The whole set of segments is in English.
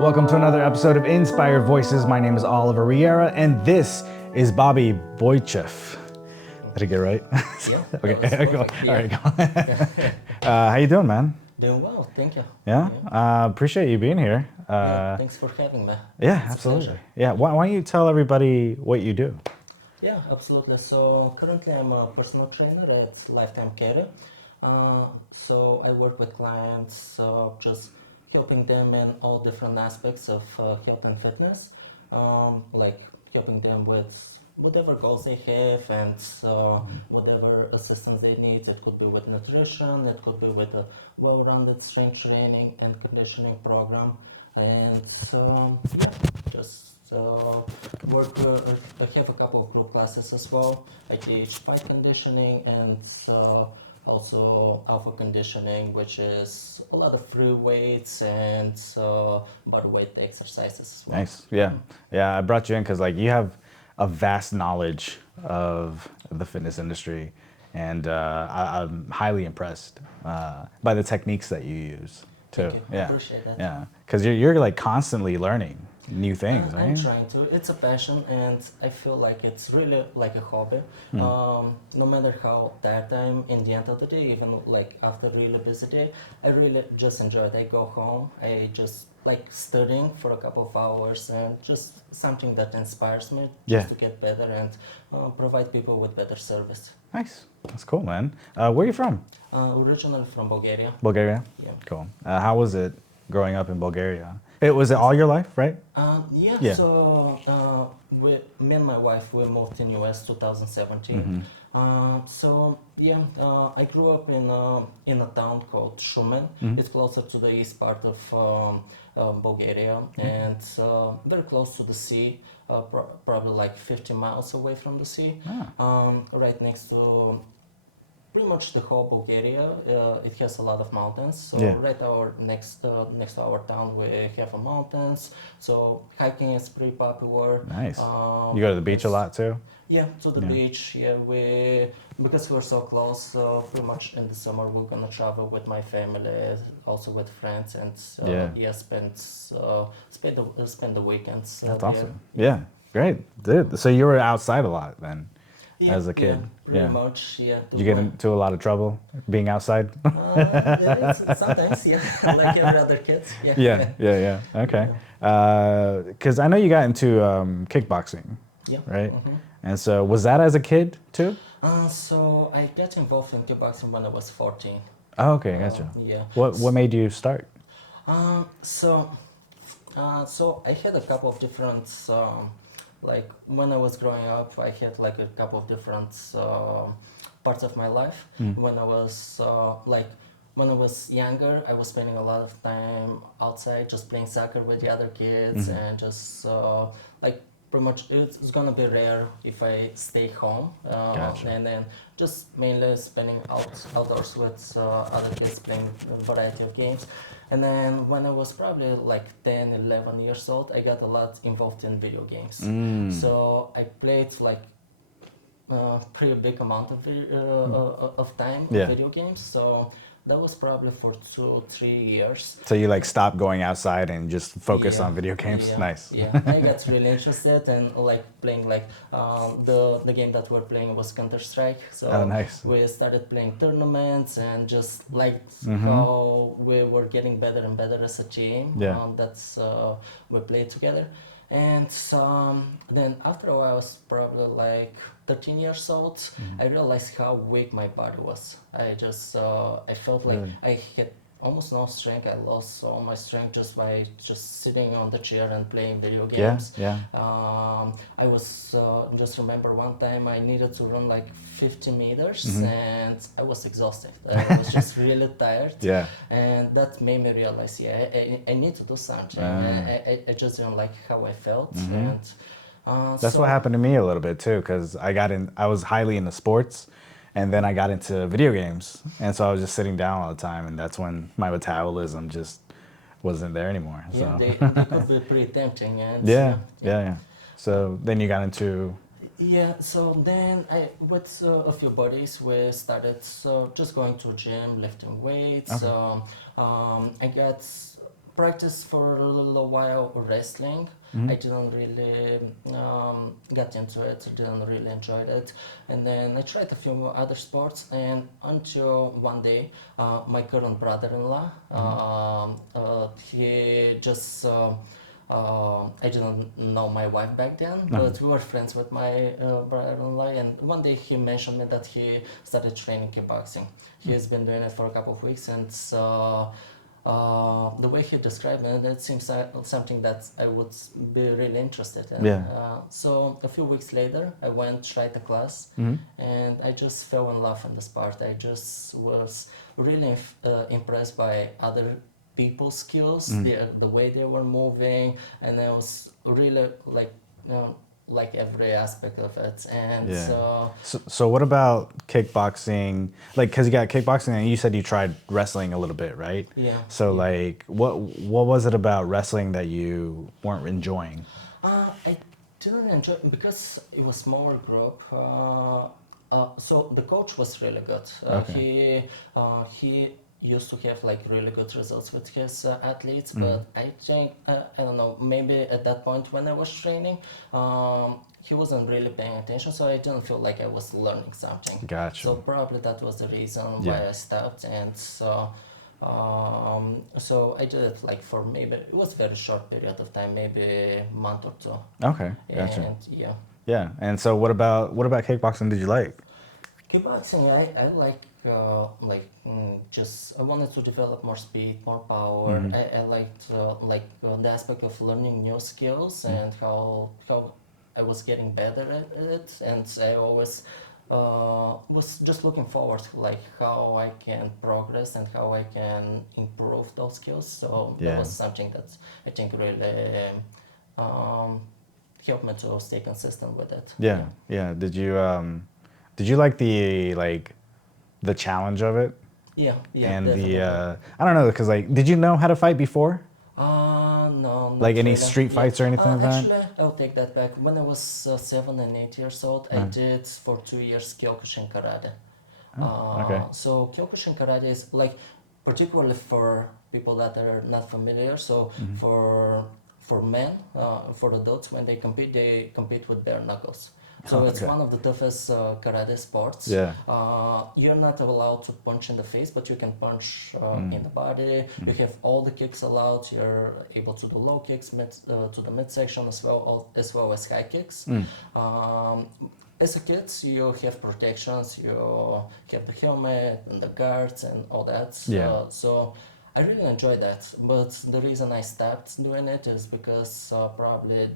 Welcome to another episode of Inspired Voices. My name is Oliver Riera, and this is Bobby Boychev. Did I get it right? Yeah. Okay. Go. Yeah. All right, go. How you doing, man? Doing well, thank you. Yeah. Appreciate you being here. Yeah, thanks for having me. Yeah, It's a absolutely. pleasure. Yeah. Why don't you tell everybody what you do? Yeah, absolutely. So currently I'm a personal trainer at Lifetime Care. So I work with clients, just helping them in all different aspects of health and fitness, like helping them with whatever goals they have and whatever assistance they need. It could be with nutrition, it could be with a well-rounded strength training and conditioning program, and yeah, just work. I have a couple of group classes as well. I teach fight conditioning and also alpha conditioning, which is a lot of free weights and body weight exercises as well. Nice. Yeah. Yeah. I brought you in because you have a vast knowledge of the fitness industry, and I'm highly impressed by the techniques that you use too. Thank you. I Yeah. appreciate that. Yeah. Because you're constantly learning new things, I'm right? trying to. It's a passion, and I feel like it's really like a hobby. No matter how tired I'm in the end of the day, even like after a really busy day, I really just enjoy it. I go home, I just like studying for a couple of hours, and just something that inspires me Yeah. just to get better and provide people with better service. Nice. That's cool, man. Where are you from? Originally from Bulgaria. Bulgaria? Yeah. Cool. How was it growing up in Bulgaria? Was it all your life, right? Yeah, Yeah. so me and my wife, we moved in US 2017. So yeah, I grew up in a town called Shumen. It's closer to the east part of Bulgaria and very close to the sea, probably like 50 miles away from the sea. Right next to pretty much the whole Bulgaria. It has a lot of mountains. So Yeah. right our next to our town, we have a mountains. So hiking is pretty popular. Nice. You go to the beach a it's- lot too? Yeah, to the Yeah. beach. Yeah, because we're so close. Pretty much in the summer we're gonna travel with my family, also with friends, and Yeah. spend the weekends. That's there. awesome. Yeah. Great. Dude. So you were outside a lot then? Yeah, As a kid. yeah, pretty Yeah. much. Yeah. Did you get into a lot of trouble being outside? Sometimes, yeah, like every other kid. Yeah. Yeah. Okay. Because I know you got into kickboxing, Yeah. right? And so was that as a kid too? So I got involved in kickboxing when I was 14. Oh, okay, gotcha. Yeah. What made you start? So I had a couple of different, like when I was growing up, I had like a couple of different parts of my life. When I was when I was younger, I was spending a lot of time outside, just playing soccer with the other kids, and just like pretty much it's gonna be rare if I stay home, Gotcha. and then just mainly spending outdoors with other kids, playing a variety of games. And then when I was probably like 10, 11 years old, I got a lot involved in video games. So I played like pretty big amount of time Yeah. in video games. So that was probably for 2-3 years. So you stopped going outside and just focused Yeah, on video games? yeah, Nice. Yeah, I got really interested and like playing the game that we're playing was Counter-Strike. So Oh, nice. we started playing tournaments and just liked how we were getting better and better as a team. Yeah. That's we played together. And then after a while, I was probably like 13 years old. I realized how weak my body was. I just I felt like Really? I had almost no strength. I lost all my strength just by just sitting on the chair and playing video games. Yeah. I was just remember one time I needed to run like 50 meters and I was exhausted. I was just really tired. Yeah. And that made me realize, I need to do something. I just didn't like how I felt. And That's what happened to me a little bit too, because I was highly into sports, and then I got into video games, and so I was just sitting down all the time, and that's when my metabolism just wasn't there anymore. So. Yeah, they could be pretty tempting. And Yeah. So then you got into. Yeah, so then with a few buddies, we started just going to gym, lifting weights. Okay. I got practiced for a little while wrestling. I didn't really get into it. I didn't really enjoy it. And then I tried a few other sports, and until one day, my current brother-in-law, he just I didn't know my wife back then, but we were friends with my brother-in-law. And one day he mentioned me that he started training kickboxing. He has been doing it for a couple of weeks, and the way he described it, it seems like something that I would be really interested in. Yeah. So a few weeks later, I went tried the class, and I just fell in love in the sport. I just was really impressed by other people's skills, the way they were moving, and I was really like every aspect of it. And Yeah. So what about kickboxing? Like, cause you got kickboxing, and you said you tried wrestling a little bit, right? Yeah. So like, what was it about wrestling that you weren't enjoying? I didn't enjoy it because it was smaller group. So the coach was really good. He used to have like really good results with his athletes, but I think I don't know, maybe at that point when I was training, he wasn't really paying attention, so I didn't feel like I was learning something. Gotcha. So probably that was the reason why I stopped, and so I did it like for maybe it was a very short period of time, maybe a month or two. Okay, gotcha. And yeah. Yeah, and so what about kickboxing did you like? Kickboxing, I like just I wanted to develop more speed, more power. I liked the aspect of learning new skills and how I was getting better at it, and I always was just looking forward to like how I can progress and how I can improve those skills. So that was something that I think really helped me to stay consistent with it. Yeah. Did you like the challenge of it? Yeah, And definitely. I don't know, because like, did you know how to fight before? No, not Like any really. street fights or anything like that? Actually, I'll take that back. When I was 7 and 8 years old, I did for 2 years Kyokushin karate. Okay. So Kyokushin karate is like, particularly for people that are not familiar. So for men, for adults, when they compete with bare knuckles. So it's one of the toughest karate sports. Yeah. You're not allowed to punch in the face, but you can punch in the body. You have all the kicks allowed. You're able to do low kicks to the midsection as well as high kicks. As a kid, you have protections. You have the helmet and the guards and all that. Yeah. So I really enjoy that. But the reason I stopped doing it is because probably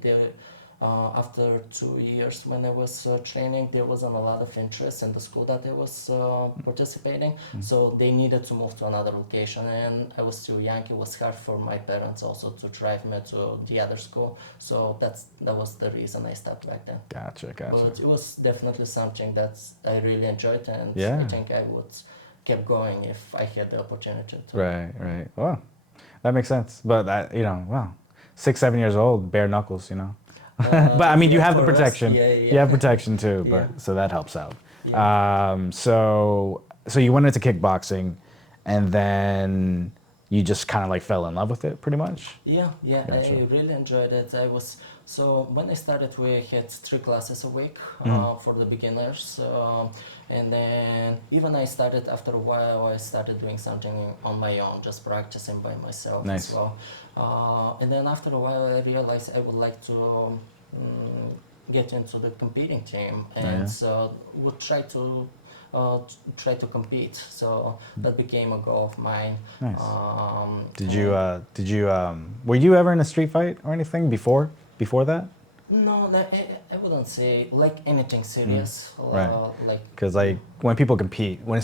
after 2 years when I was training, there wasn't a lot of interest in the school that I was participating. So they needed to move to another location, and I was too young. It was hard for my parents also to drive me to the other school. So that was the reason I stopped back then. Gotcha. But it was definitely something that I really enjoyed, and Yeah. I think I would keep going if I had the opportunity to. Right. Well, that makes sense. But that, wow, 6, 7 years old, bare knuckles, But I mean, you have the for us, protection. yeah. You have protection too, but Yeah. so that helps out. Yeah. So you went into kickboxing, and then you just kind of like fell in love with it, pretty much. Yeah, Gotcha. I really enjoyed it. So when I started, we had 3 classes a week for the beginners, and then even I started after a while. I started doing something on my own, just practicing by myself Nice. as well. And then after a while, I realized I would like to get into the competing team, and would try to compete. So that became a goal of mine. Nice. Were you ever in a street fight or anything before that? No, I wouldn't say like anything serious. Right. Like Because like when people compete, when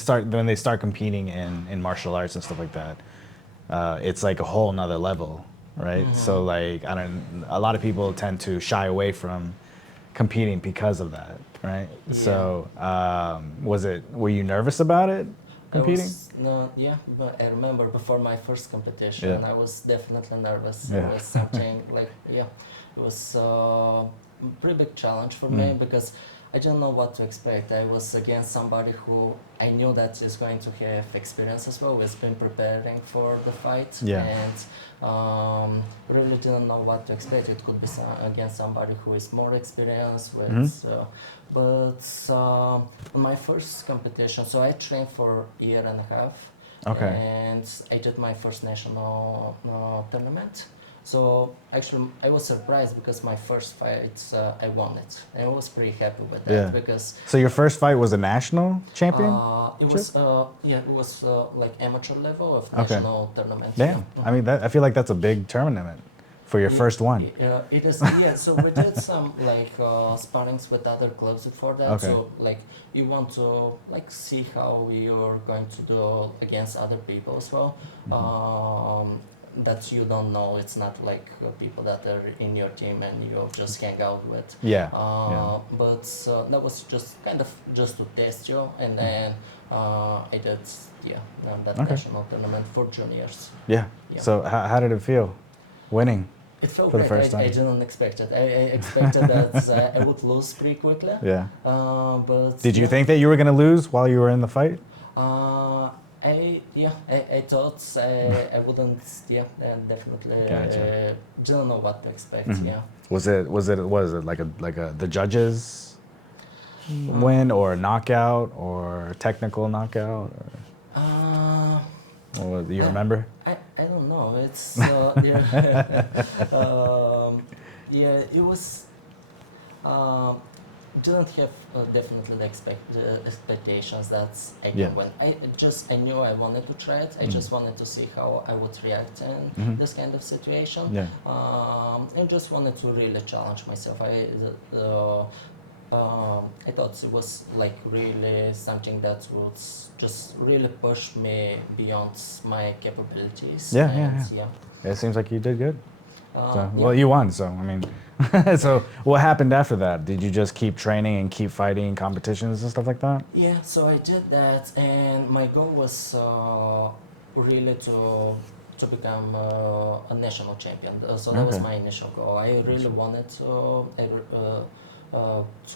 they start competing in martial arts and stuff like that, it's like a whole nother level, right? So like a lot of people tend to shy away from competing because of that, right? Yeah. So were you nervous about it, competing? But I remember before my first competition, I was definitely nervous. Yeah. It was something it was a pretty big challenge for me because I didn't know what to expect. I was against somebody who I knew that is going to have experience as well. Has been preparing for the fight, Yeah. and really didn't know what to expect. It could be against somebody who is more experienced with. But my first competition, so I trained for a year and a half. Okay. And I did my first national tournament. So actually, I was surprised because my first fight, I won it. I was pretty happy with that Yeah. because So your first fight was a national champion? it was it was like amateur level of Okay. national tournament. Damn. Yeah. I mean, I feel like that's a big tournament for your first one. It is, yeah. So we did some like sparrings with other clubs before that. Okay. So like you want to like see how you're going to do against other people as well. That you don't know. It's not like people that are in your team and you just hang out with. Yeah. But that was just kind of just to test you, and then I did that Okay. national tournament for juniors. Yeah. Yeah. So how did it feel winning? It felt For the great. first I time. didn't expect it. I expected that I would lose pretty quickly. Yeah. But Did you yeah, think that you were going to lose while you were in the fight? I thought I wouldn't. Yeah, and definitely Gotcha. didn't know what to expect. Yeah. Was it like a the judges win or a knockout or technical knockout? Or do you remember? I don't know. It's yeah. Yeah, it was. Didn't have definitely the expectations that I Yeah. can win. I knew I wanted to try it. I just wanted to see how I would react in this kind of situation. Yeah. And just wanted to really challenge myself. I thought it was like really something that would just really push me beyond my capabilities. Yeah, and yeah. It seems like you did good. So, yeah. well, you won, so I mean, so what happened after that? Did you just keep training and keep fighting in competitions and stuff like that? Yeah, so I did that, and my goal was really to become a national champion. So that was Okay. my initial goal. I really wanted to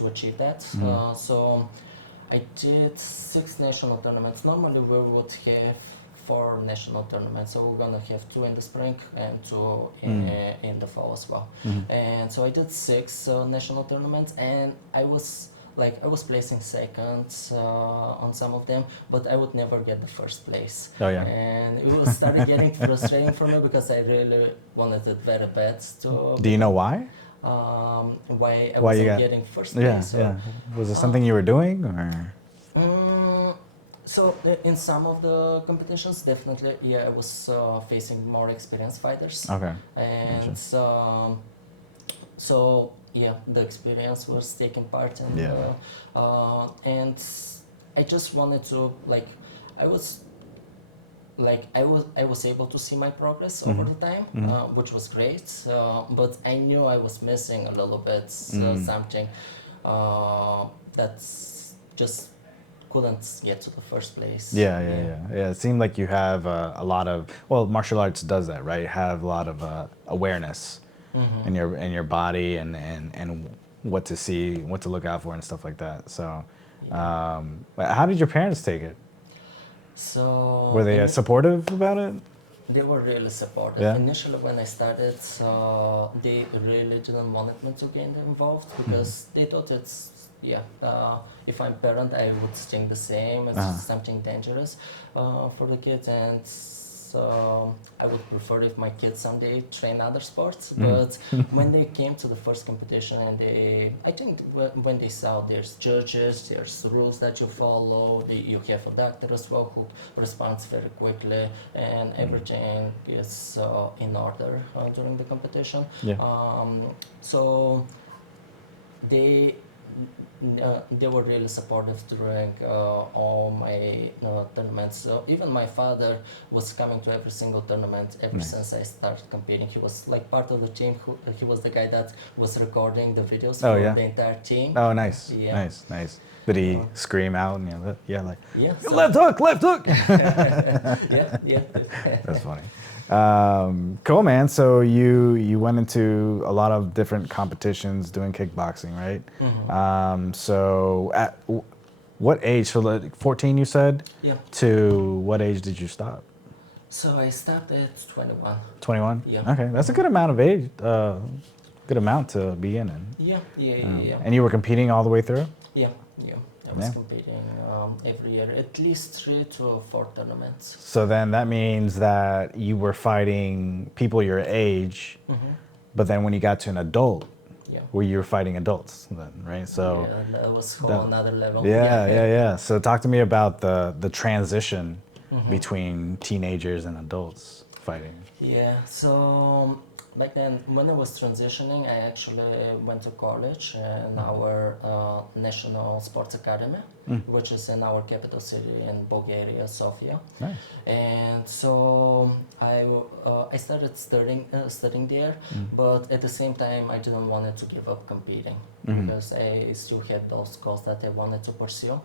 achieve that. So I did 6 national tournaments. Normally we would have 4 national tournaments. So we're gonna have 2 in the spring and 2 in the fall as well. And so I did 6 national tournaments, and I was placing second on some of them, but I would never get the first place. Oh, yeah. And it was started getting frustrating for me because I really wanted it very bad to. Do you know why? Why I Why you wasn't got- getting first Yeah, place. yeah. Was it something you were doing, or? So in some of the competitions, definitely, yeah, I was facing more experienced fighters. Okay. And so yeah, the experience was taking part in. Yeah. And I just wanted to I was I was able to see my progress over the time, which was great. But I knew I was missing a little bit something that's just couldn't get to the first place. Yeah. It seemed like you have a lot of, well, martial arts does that, right? Have a lot of awareness in your body and what to see, what to look out for, and stuff like that. So, how did your parents take it? So Were they supportive about it? they were really supportive. Yeah. Initially, when I started, they really didn't want me to get involved because they thought if I'm parent, I would think the same. It's something dangerous for the kids, and I would prefer if my kids someday train other sports. But when they came to the first competition, and I think when they saw there's judges, there's rules that you follow, you have a doctor as well who responds very quickly, and everything is in order during the competition. Yeah. So they were really supportive during all my tournaments. Even my father was coming to every single tournament ever since I started competing. He was like part of the team. He was the guy that was recording the videos for the entire team. Oh, nice. Yeah. Nice. Did he scream out and Yeah, so- left hook? yeah. That's funny. Cool, man. So you went into a lot of different competitions doing kickboxing, right? So at what age? So like 14, you said. Yeah. To what age did you stop? So I started at 21. 21. Yeah. Okay, that's a good amount of age. Good amount to be in. Yeah. And you were competing all the way through. Yeah. I was Yeah. competing every year, at least 3 to 4 tournaments. So then that means that you were fighting people your age, but then when you got to an adult, Yeah. where you were fighting adults then, right? So Yeah, that was whole another level. yeah. So talk to me about the transition between teenagers and adults fighting. Yeah, so back then when I was transitioning, I actually went to college in our national sports academy, which is in our capital city in Bulgaria, Sofia. Nice. And so I started studying there, but at the same time I didn't want to give up competing because I still had those goals that I wanted to pursue.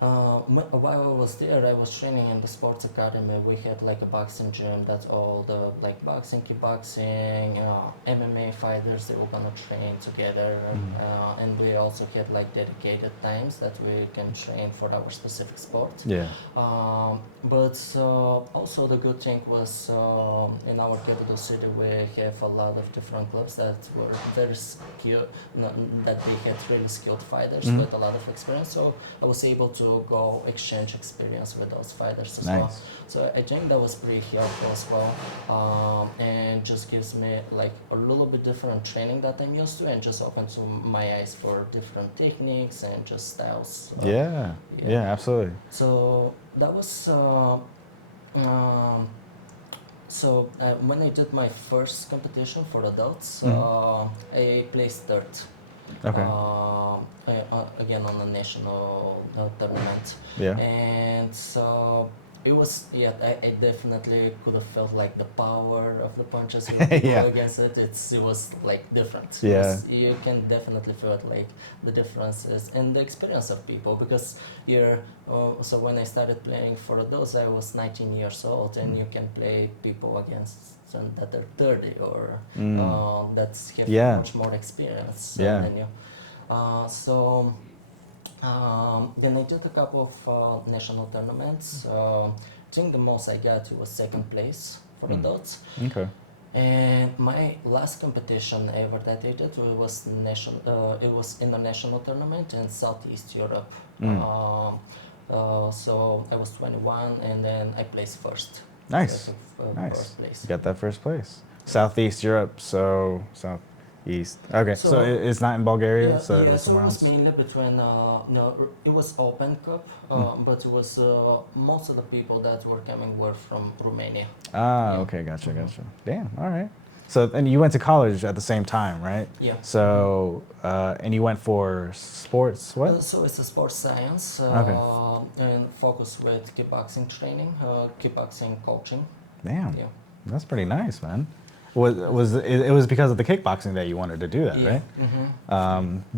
While I was there, I was training in the sports academy. We had like a boxing gym. That's all the like boxing, kickboxing, MMA fighters. They were gonna train together, and we also had like dedicated times that we can train for our specific sport. Yeah. But also the good thing was in our capital city we have a lot of different clubs that were very skilled, that they had really skilled fighters with a lot of experience. So I was able to go exchange experience with those fighters as well. So I think that was pretty helpful as well, and just gives me like a little bit different training that I'm used to, and just opens my eyes for different techniques and just styles. Yeah, absolutely. So that was when I did my first competition for adults, I placed third. Okay. Again on a national tournament. Yeah. And so it was, I definitely could have felt like the power of the punches you Yeah. go against it. It was like different. You can definitely feel it, like the differences and the experience of people, because you're so when I started playing for those, I was 19 years old, and you can play people against some that are 30 or that's have much more experience than you. Then I did a couple of national tournaments. I think the most I got was second place for adults. Okay. And my last competition ever that I did was it was international tournament in Southeast Europe. So I was 21, and then I placed first. Nice. So I took, first place. You got that first place. Southeast Europe, so southeast. Okay, so it's not in Bulgaria. So it somewhere was else. mainly between it was Open Cup, but it was most of the people that were coming were from Romania. Okay, gotcha. Damn, all right. So, and you went to college at the same time, right? Yeah. So, and you went for sports, what? So it's a sports science, and focus with kickboxing training, kickboxing coaching. Damn. Yeah. That's pretty nice, man. It was because of the kickboxing that you wanted to do that, right?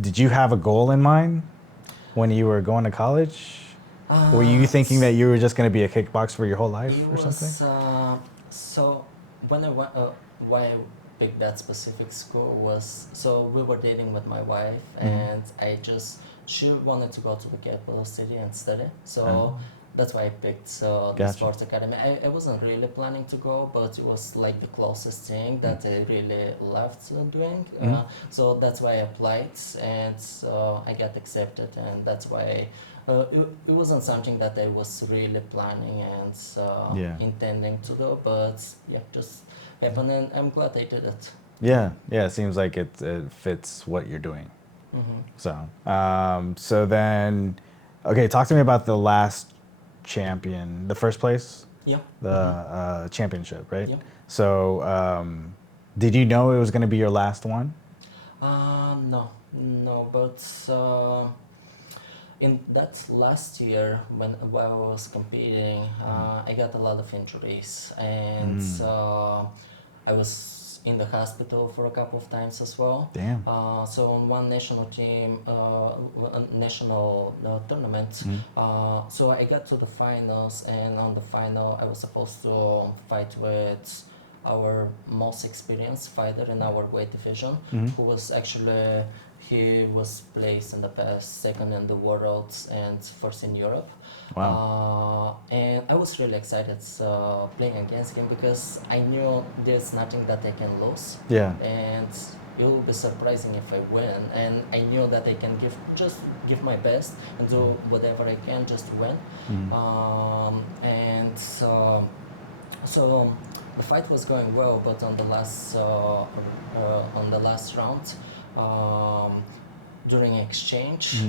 Did you have a goal in mind when you were going to college? Were you thinking that you were just going to be a kickboxer for your whole life or something? So when I went, why I picked that specific school was, so we were dating with my wife, and she wanted to go to the capital city and study. So that's why I picked the sports academy. I wasn't really planning to go, but it was like the closest thing that I really loved doing. So that's why I applied, and I got accepted, and that's why it wasn't something that I was really planning and intending to do, but just happened, and I'm glad I did it. Yeah, it seems like it fits what you're doing. So then, okay, talk to me about the last champion, the first place? Yeah. The championship, right? Yeah. So, did you know it was going to be your last one? No, but in that last year, while I was competing, I got a lot of injuries, and I was in the hospital for a couple of times as well. Damn. So on one national team, national tournament, so I got to the finals, and on the final I was supposed to fight with our most experienced fighter in our weight division, who was actually he was placed in the past second in the world and first in Europe. And I was really excited playing against him because I knew there's nothing that I can lose. Yeah. And it will be surprising if I win. And I knew that I can give my best and do whatever I can just to win. So the fight was going well, but on the last round, during exchange,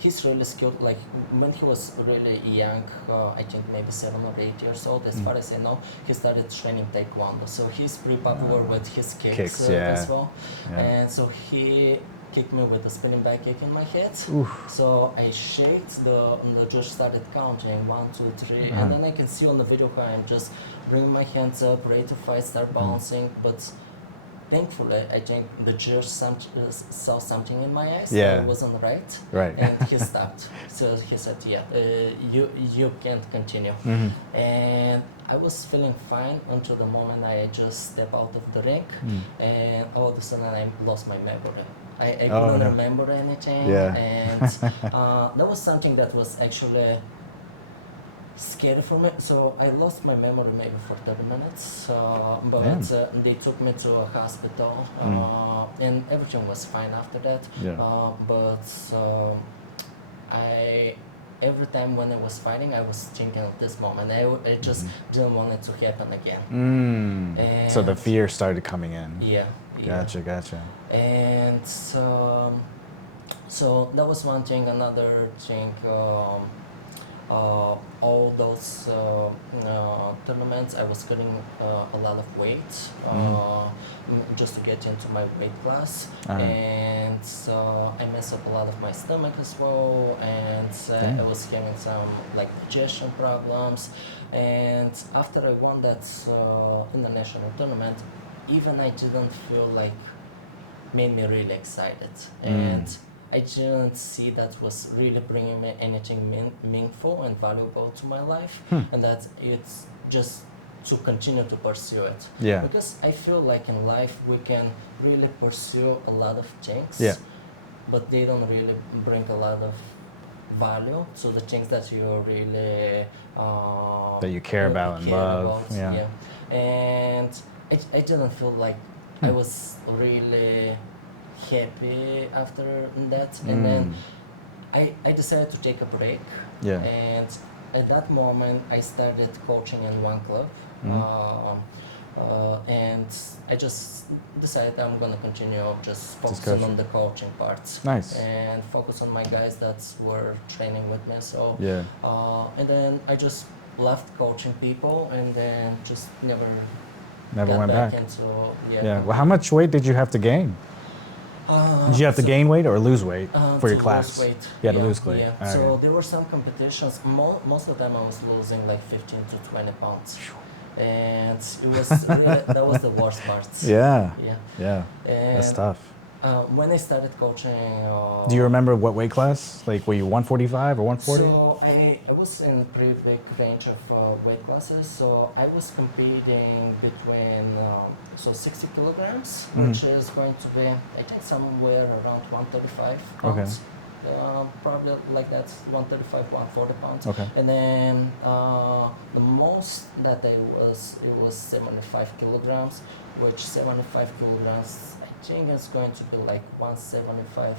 he's really skilled. Like when he was really young, I think maybe 7 or 8 years old. As far as I know, he started training taekwondo, so he's pretty popular with his kicks as well. Yeah. And so he kicked me with a spinning back kick in my head. So I shaked, the judge started counting 1, 2, 3, and then I can see on the video how I'm just bringing my hands up, ready to fight, start bouncing, but thankfully I think the judge saw something in my eyes that wasn't right, and he stopped. So he said, you can't continue. And I was feeling fine until the moment I just stepped out of the ring, and all of a sudden I lost my memory. I couldn't remember anything, and that was something that was actually scary for me. So I lost my memory maybe for 30 minutes, but they took me to a hospital, and everything was fine after that. Every time when I was fighting, I was thinking of this moment. I just didn't want it to happen again. And so the fear started coming in. Gotcha. And so that was one thing. Another thing, all those tournaments, I was cutting a lot of weight just to get into my weight class, and I messed up a lot of my stomach as well, and I was having some like digestion problems. And after I won that international tournament, even I didn't feel like made me really excited, and I didn't see that was really bringing me anything meaningful and valuable to my life, and that it's just to continue to pursue it. Because I feel like in life we can really pursue a lot of things, but they don't really bring a lot of value to the things that you really that you care about and love. And I didn't feel like I was really happy after that, and then I decided to take a break, and at that moment I started coaching in one club, and I just decided I'm gonna continue just focusing on the coaching parts, and focus on my guys that were training with me. So and then I just left coaching people, and then just never went back into Well, how much weight did you have to gain? Did you have to gain weight or lose weight for your class? Lose weight. You had to lose weight. So there were some competitions. Most of the time I was losing like 15 to 20 pounds. And it was really, that was the worst part. And that's tough. When I started coaching... Do you remember what weight class? Like, were you 145 or 140? So I was in a pretty big range of weight classes. So I was competing between 60 kilograms, which is going to be, I think, somewhere around 135 pounds. Probably like that, 135, 140 pounds. And then the most that I was, it was 75 kilograms, which 75 kilograms, I think it's going to be like 175,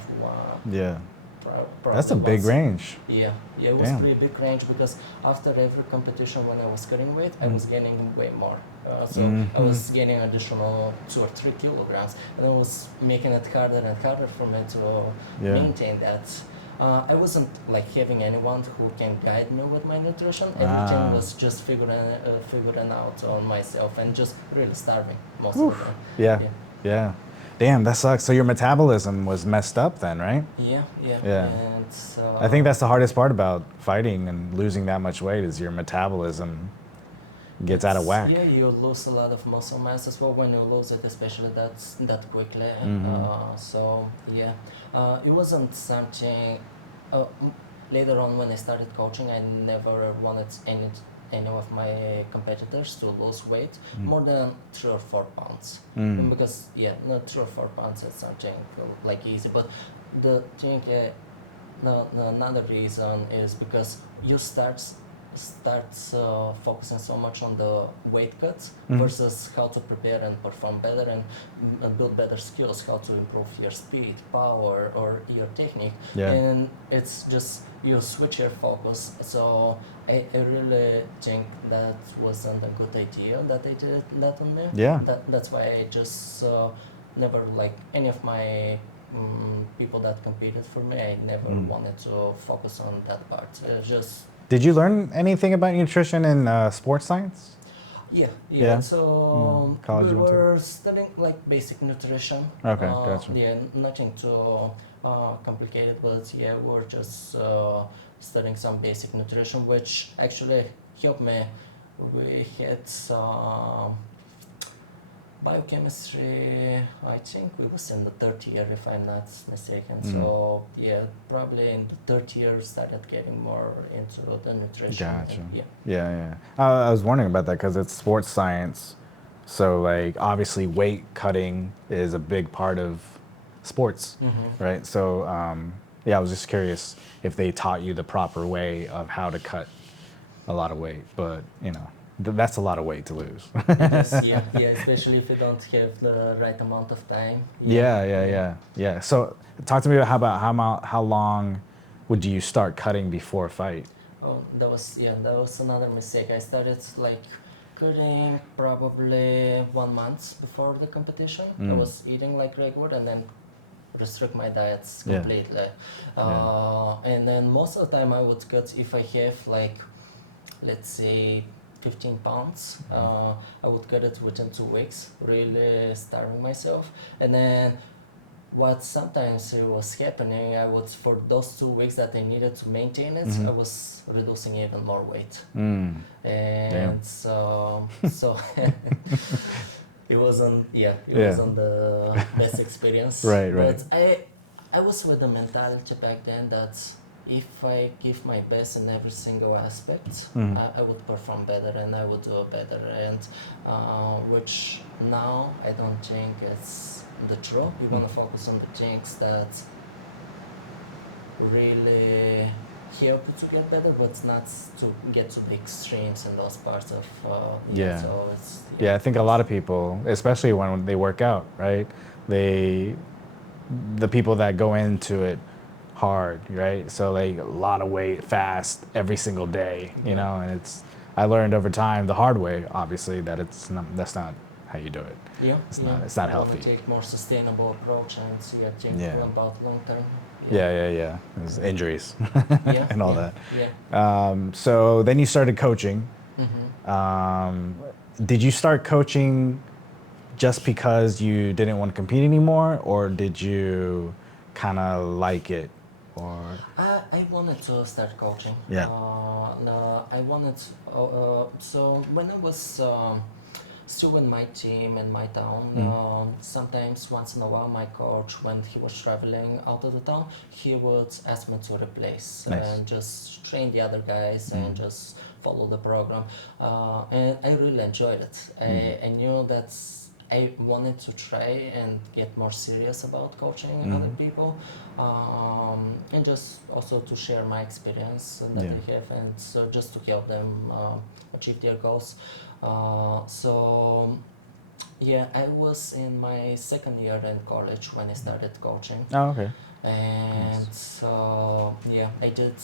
that's a big range. It was pretty big range, because after every competition when I was cutting weight, I was gaining way more. So I was gaining additional 2 or 3 kilograms, and it was making it harder and harder for me to maintain that. I wasn't like having anyone who can guide me with my nutrition. Everything was just figuring out on myself, and just really starving most of the time. Damn, that sucks. So your metabolism was messed up then, right? And so I think that's the hardest part about fighting and losing that much weight, is your metabolism gets out of whack. You lose a lot of muscle mass as well when you lose it, especially that quickly. It wasn't something. Later on, when I started coaching, I never wanted any of my competitors to lose weight more than 3 or 4 pounds. Because yeah, no, 3 or 4 pounds is something like easy. But the thing, another reason is because you starts focusing so much on the weight cuts versus how to prepare and perform better and build better skills, how to improve your speed, power, or your technique. Yeah. And it's just you switch your focus. So I really think that wasn't a good idea that they did that on me. Yeah. That's why I just never, like any of my people that competed for me, I never wanted to focus on that part. Just Did you learn anything about nutrition in sports science? yeah. So College we you went to? were studying like basic nutrition. Okay, gotcha. Yeah, nothing too complicated, but yeah, we were just studying some basic nutrition, which actually helped me. We had biochemistry. I think we was in the third year, if I'm not mistaken. So yeah, probably in the third year started getting more into the nutrition. Gotcha. And, yeah. Yeah. I was wondering about that because it's sports science. So, like, obviously, weight cutting is a big part of sports, right? So, yeah, I was just curious if they taught you the proper way of how to cut a lot of weight. But, you know, that's a lot of weight to lose. Yes, yeah, especially if you don't have the right amount of time. Yeah. So, talk to me about how long would you start cutting before a fight? Oh, that was another mistake. I started like cutting probably 1 month before the competition. I was eating like regular and then restrict my diets Yeah. completely. And then most of the time I would cut if I have like, let's say, 15 pounds. I would cut it within 2 weeks, really starving myself. And then what sometimes it was happening, I would, for those 2 weeks that I needed to maintain it, I was reducing even more weight. And Damn. so it wasn't the best experience. Right. But I was with the mentality back then that if I give my best in every single aspect, I would perform better and I would do better. And which now I don't think it's the truth. You want to focus on the things that really help you to get better, but not to get to the extremes in those parts of Yeah. So it's Yeah, I think a lot of people, especially when they work out, right? The people that go into it hard, right? So like a lot of weight, fast, every single day, you know. And I learned over time the hard way, obviously, that that's not how you do it. It's not healthy. You take more sustainable approach and think about long term. Yeah. There's injuries and all that. Yeah. So then you started coaching. Did you start coaching just because you didn't want to compete anymore, or did you kind of like it? Or I wanted to start coaching. Yeah. I wanted. So when I was still in my team in my town, sometimes once in a while my coach, when he was traveling out of the town, he would ask me to replace and just train the other guys and just follow the program. And I really enjoyed it. I knew that I wanted to try and get more serious about coaching other people, and just also to share my experience that I have, and so just to help them achieve their goals. So yeah, I was in my second year in college when I started coaching. Oh, okay. And I did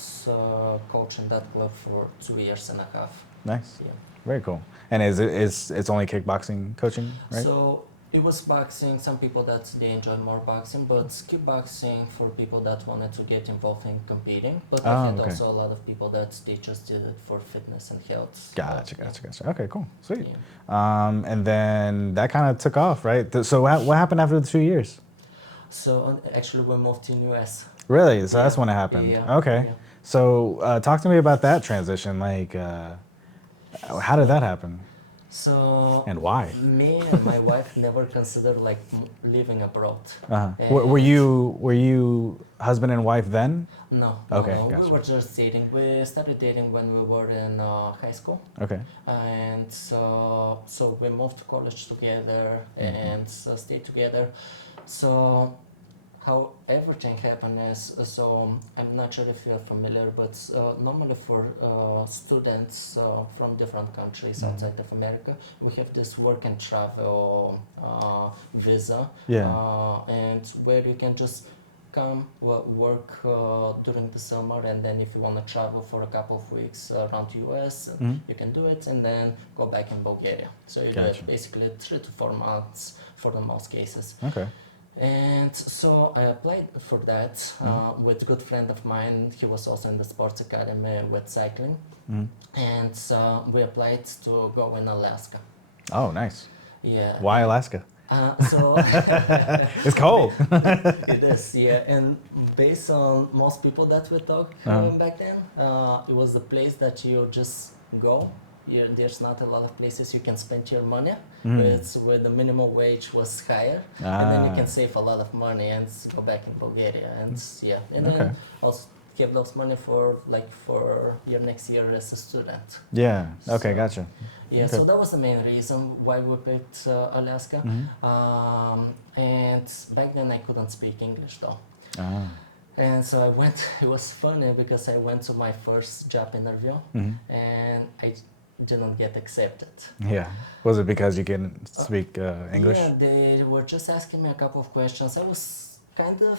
coach in that club for 2 years and a half. Nice. Yeah. Very cool. And it's only kickboxing coaching, right? So it was boxing. Some people that they enjoy more boxing, but kickboxing for people that wanted to get involved in competing. But I had also a lot of people that they just did it for fitness and health. Gotcha. Okay, cool, sweet. And then that kind of took off, right? So what happened after the 2 years? So actually, we moved to US. Really? So that's when it happened. Yeah. Okay. Yeah. So talk to me about that transition. Like, how did that happen? So and why? Me and my wife never considered living abroad. Were you husband and wife then? No, Okay, no. We gotcha. were just dating. We started dating when we were in high school, Okay. and so we moved to college together and stayed together. So how everything happened is I'm not sure if you're familiar, but normally for students from different countries outside of America, we have this work and travel visa, Yeah. and where you can just come work during the summer, and then if you want to travel for a couple of weeks around US, you can do it, and then go back in Bulgaria. So you do Gotcha. it basically 3 to 4 months for the most cases. Okay. And so I applied for that with a good friend of mine. He was also in the sports academy with cycling. And we applied to go in Alaska. Oh, nice. Yeah. Why Alaska? So It's cold. it is, yeah. And based on most people that we talked back then, it was the place that you just go. There's not a lot of places you can spend your money. It's where the minimum wage was higher, and then you can save a lot of money and go back in Bulgaria. And yeah, and then also have those money for your next year as a student. Yeah. Okay, So- gotcha. Yeah, Okay. so that was the main reason why we picked Alaska. And back then I couldn't speak English though. Ah. And so I went, it was funny because I went to my first job interview and I didn't get accepted. Yeah. Was it because you can speak English? Yeah, they were just asking me a couple of questions. I was kind of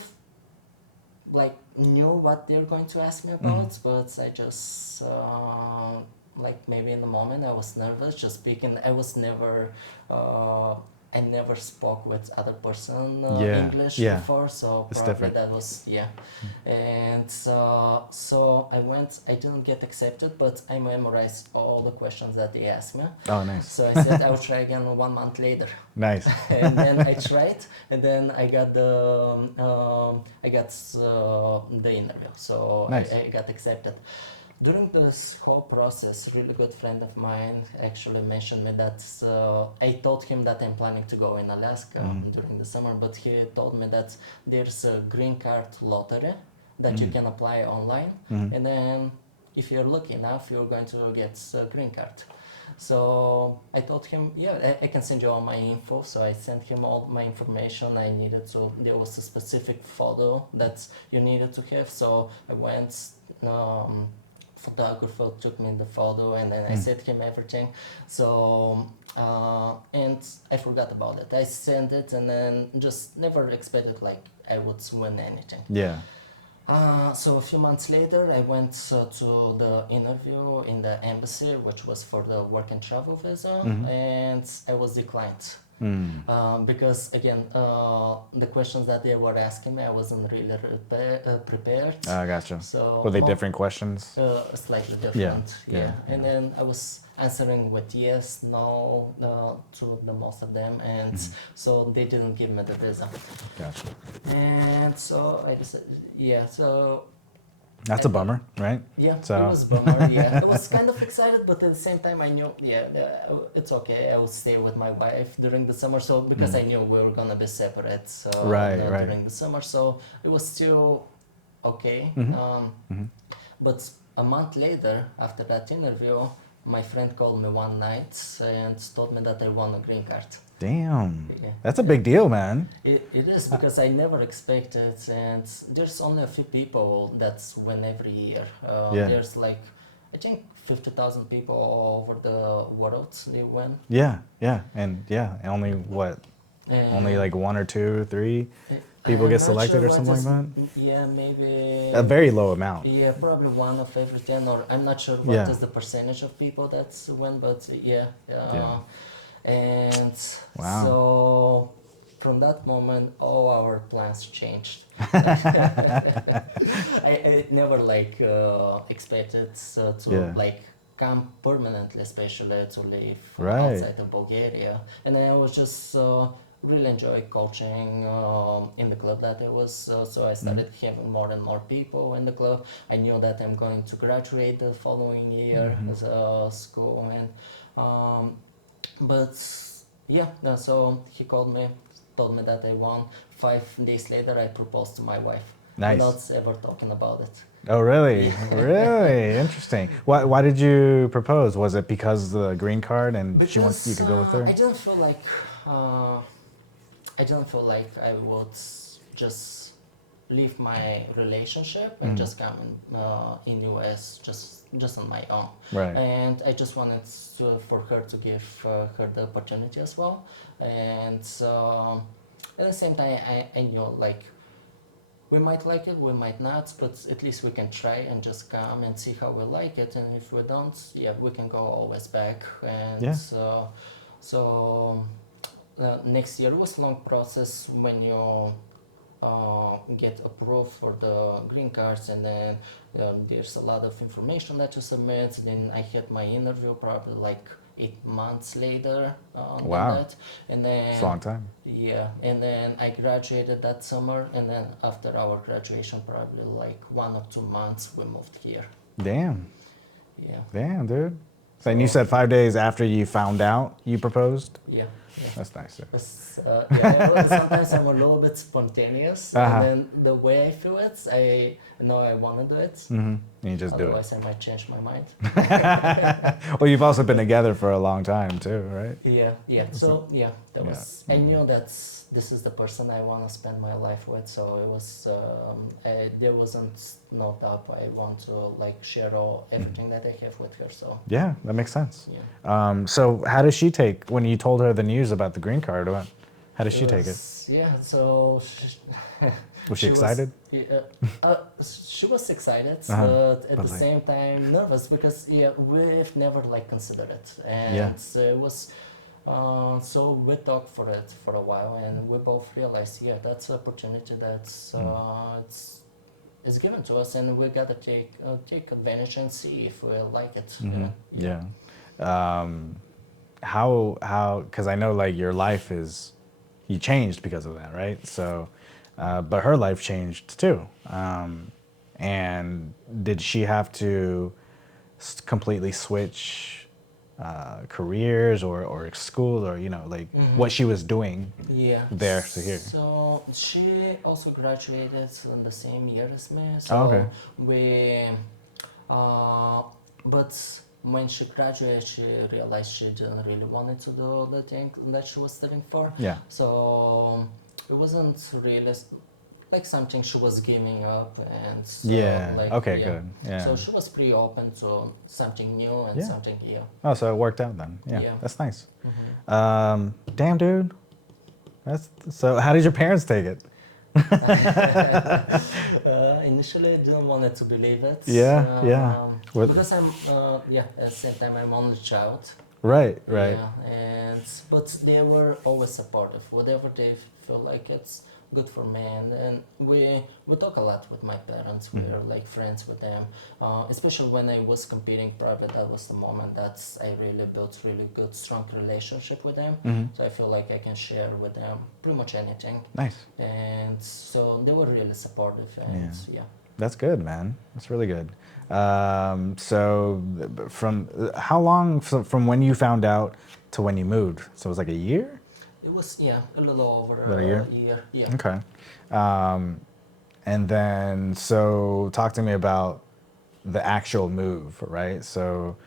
like knew what they're going to ask me about, but I just like maybe in the moment I was nervous just speaking. I never spoke with other person Yeah, English yeah. before, so It's probably different. that was and so I went. I didn't get accepted, but I memorized all the questions that they asked me. Oh, nice. So I said I will try again 1 month later. Nice. And then I tried, and then I got the interview, so Nice. I got accepted. During this whole process, a really good friend of mine actually mentioned me that I told him that I'm planning to go in Alaska during the summer, but he told me that there's a green card lottery that you can apply online, and then if you're lucky enough, you're going to get a green card. So I told him, yeah, I can send you all my info. So I sent him all my information I needed. So there was a specific photo that you needed to have. So I went, photographer took me the photo, and then I sent him everything. So and I forgot about it. I sent it and then just never expected like I would win anything. Yeah. So a few months later, I went to the interview in the embassy, which was for the work and travel visa, and I was declined. Because again, the questions that they were asking me, I wasn't really prepared. Gotcha. So Were they different questions? Slightly different. yeah. And then I was answering with yes, no to the most of them, and so they didn't give me the visa. Gotcha. And so I decided, so That's a bummer, right? yeah, So- it was a bummer. Yeah, I was kind of excited, but at the same time, I knew, it's okay. I will stay with my wife during the summer. So because I knew we were gonna be separate, Right. during the summer, so it was still okay. But a month later, after that interview, my friend called me one night and told me that I won a green card. Damn. Yeah. That's a big deal, man. It is, because I never expected, and there's only a few people that win every year. Yeah. There's like, I think 50,000 people all over the world they win. Yeah. And only what? And Only like 1 or 2 or 3 people I'm get not selected sure or something what like that? is- Yeah, maybe. A very low amount. Yeah, probably 1 of every 10, or I'm not sure what Yeah. is the percentage of people that win, but yeah. Yeah. And Wow. so from that moment, all our plans changed. I never expected to Yeah. come permanently, especially to live Right. outside of Bulgaria. And I was just really enjoy coaching in the club that I was. So I started having more and more people in the club. I knew that I'm going to graduate the following year as a school, and but yeah. So he called me, told me that I won. 5 days later, I proposed to my wife. Nice. Without ever talking about it. Oh, really? Yeah. Really? Interesting. Why did you propose? Was it because of the green card and she wants you Because could go with her? uh, I didn't feel like I would just leave my relationship and Mm, just come in US just on my own. right. And I just wanted for her to give her the opportunity as well. And at the same time, I knew like we might like it, we might not, but at least we can try and just come and see how we like it. And if we don't, yeah, we can go always back. And Yeah. so next year was a long process when you get approved for the green cards, and then there's a lot of information that you submit. Then I had my interview probably like 8 months later than Wow. that, and It's a then long time. yeah, and then I graduated that summer, and then after our graduation, probably like 1 or 2 months, we moved here. Damn. Yeah. Damn, dude. So, and you So said 5 days after you found out you proposed? yeah, yeah. That's nice. Dude. Yeah, well, sometimes I'm a little bit spontaneous, and Uh-huh. then the way I feel it, I know I want to do it. Mm-hmm. And you just do it. Otherwise, I might change my mind. Well, you've also been together for a long time too, right? Yeah, yeah. So yeah, that Yeah. was. I knew that this is the person I want to spend my life with. So it was. There wasn't no doubt. I want to like share everything that I have with her. So Yeah, that makes sense. yeah. So how does she take when you told her the news about the green card? How does she take it? Yeah, so Was she she was excited? she was excited, Uh-huh. but at But the like, same time nervous because yeah, we've never like considered it, and Yeah. it was so we talked for it for a while, and we both realized yeah, that's an opportunity that's it's given to us, and we gotta take advantage and see if we like it. Mhm. Yeah. Yeah. How because I know like your life is you changed because of that, right? So, but her life changed too. And did she have to completely switch careers or school or like what she was doing Yeah. there to here? So she also graduated in the same year as me. Oh, okay. So we, but when she graduated, she realized she didn't really wanted to do the thing that she was studying for. Yeah. So it wasn't really like something she was giving up, and so Yeah. like Okay. yeah. Good. Yeah. So she was pretty open to something new and Yeah. something yeah. Oh, so it worked out then. Yeah. Yeah. That's nice. Mhm. Damn, dude. That's so. How did your parents take it? Initially, I didn't want to believe it. Yeah. Yeah. Because I'm, yeah, at the same time, I'm only child. Right. Right. Yeah, but they were always supportive. Whatever they feel like it's good for me, and we talk a lot with my parents. Mm-hmm. We're like friends with them. Especially when I was competing private, that was the moment that I really built really good, strong relationship with them. Mm-hmm. So I feel like I can share with them pretty much anything. Nice. And so they were really supportive, and yeah. That's good, man. That's really good. So from how long from when you found out to when you moved? So it was like a year? It was yeah, a little over About a year? Yeah. Okay. And then so talk to me about the actual move, right? So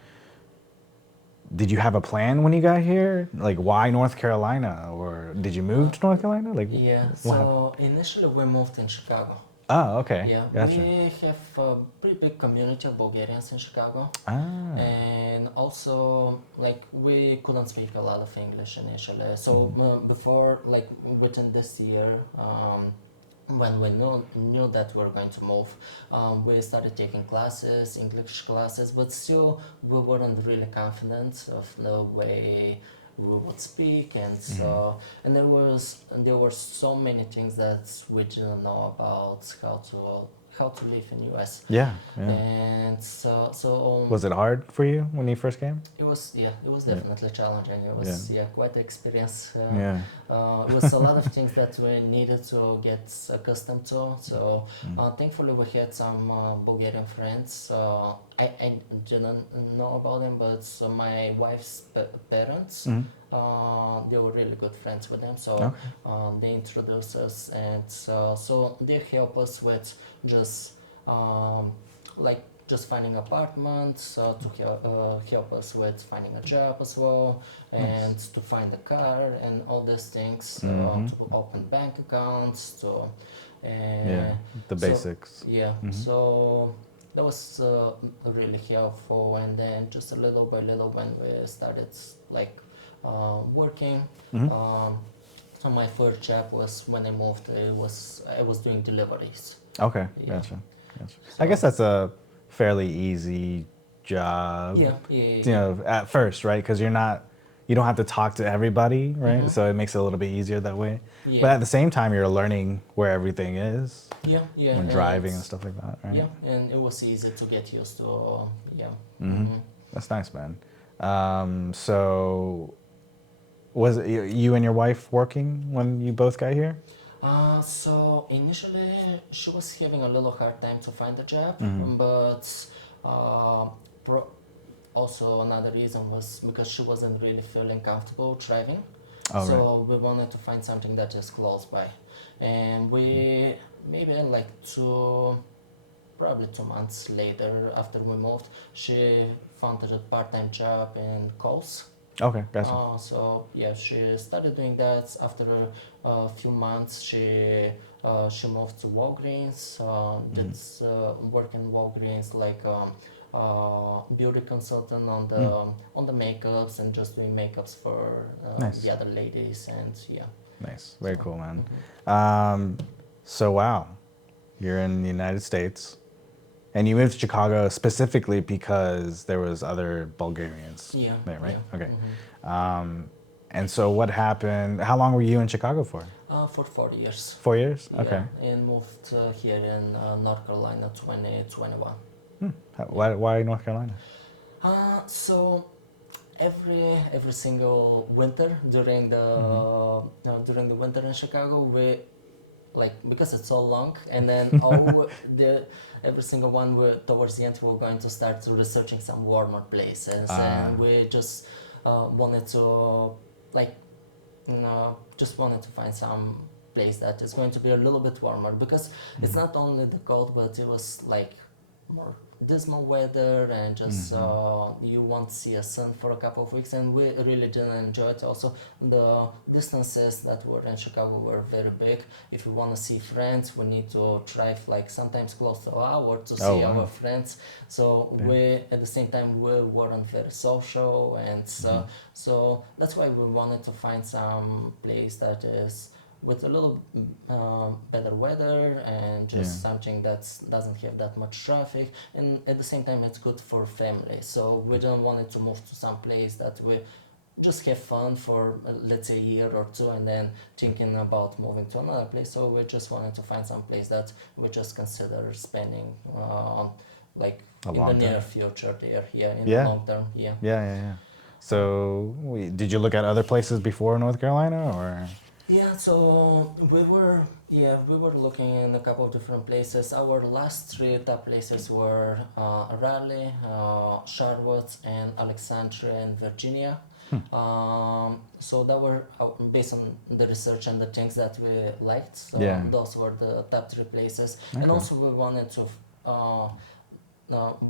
did you have a plan when you got here? Like why North Carolina, or did you move to North Carolina? Like Yeah. what happened? So initially we moved in Chicago. Oh, okay. Yeah, Gotcha. we have a pretty big community of Bulgarians in Chicago, Ah. and also like we couldn't speak a lot of English initially. So before like within this year, when we knew that we were going to move, we started taking classes, English classes, but still we weren't really confident of the way we would speak, and so and there were so many things that we didn't know about how to live in US, Yeah. Yeah. and so Was it hard for you when you first came? it was definitely challenging. It was quite the experience. Yeah. It was a lot of things that we needed to get accustomed to. So thankfully we had some Bulgarian friends. I didn't know about them, but my wife's parents, they were really good friends with them. So they introduced us, and so they help us with just like just finding apartments to help us with finding a job as well, and Nice. to find a car and all these things, Mm-hmm. to open bank accounts, to Yeah, the so basics. yeah, Mm-hmm. so that was really helpful. And then just a little by little, when we started like working. Mm-hmm. Um, so my first job was when I moved. I was doing deliveries. Okay, Yeah. gotcha, gotcha. I guess So that's a fairly easy job, yeah, yeah, yeah, you yeah. know, at first, right? Because you don't have to talk to everybody, right? Mm-hmm. So it makes it a little bit easier that way. But Yeah, at the same time, you're learning where everything is yeah, yeah, when and driving and it's stuff like that, right? yeah, and it was easy to get used to. Yeah. Mm-hmm. Mm-hmm. That's nice, man. So was it you and your wife working when you both got here? So initially she was having a little hard time to find a job, Mm-hmm. but uh, pro- also another reason was because she wasn't really feeling comfortable driving. Oh, right. So we wanted to find something that is close by, and we maybe like probably 2 months later after we moved, she found a part-time job in calls. Okay, gotcha. So yeah, she started doing that. After a few months, she moved to Walgreens. Did work in Walgreens like beauty consultant Mm, on the makeups and just doing makeups for the nice, other ladies. And yeah, nice, very so cool, man. mhm. Um, so wow, you're in the United States, and you moved to Chicago specifically because there was other Bulgarians Yeah, there, right? yeah. Okay. Hmm. And so what happened? How long were you in Chicago for? For 4 years. 4 years? Yeah, Okay. and moved here in North Carolina 2021. Yeah. Why North Carolina? So every single winter Mm-hmm. during the winter in Chicago, we like, because it's so long, and then all the every single one, we towards the end we're going to start researching some warmer places, Uh, and we just wanted to like just wanted to find some place that is going to be a little bit warmer, because it's mm-hmm. not only the cold, but it was like more dismal weather, and just Mm-hmm. you won't see a sun for a couple of weeks, and we really didn't enjoy it. Also, the distances that were in Chicago were very big. If we want to see friends, we need to drive like sometimes close to an hour to Oh see our wow. friends. So Damn. we, at the same time, we weren't very social, and Mm-hmm. so that's why we wanted to find some place that is with a little better weather, and Yeah. just something that doesn't have that much traffic, and at the same time it's good for family. So we don't want it to move to some place that we just have fun for let's say a year or two, and then thinking about moving to another place. So we just wanted to find some place that we just consider spending like A in the long near time. future there, yeah, in the Yeah. long term, yeah. Yeah. Yeah. Yeah. So, did you look at other places before North Carolina, or? Yeah, so we were looking in a couple of different places. Our last three top places were Raleigh, Charlotte, and Alexandria in Virginia. So that were based on the research and the things that we liked. So Yeah. those were the top three places, and Okay. also we wanted to.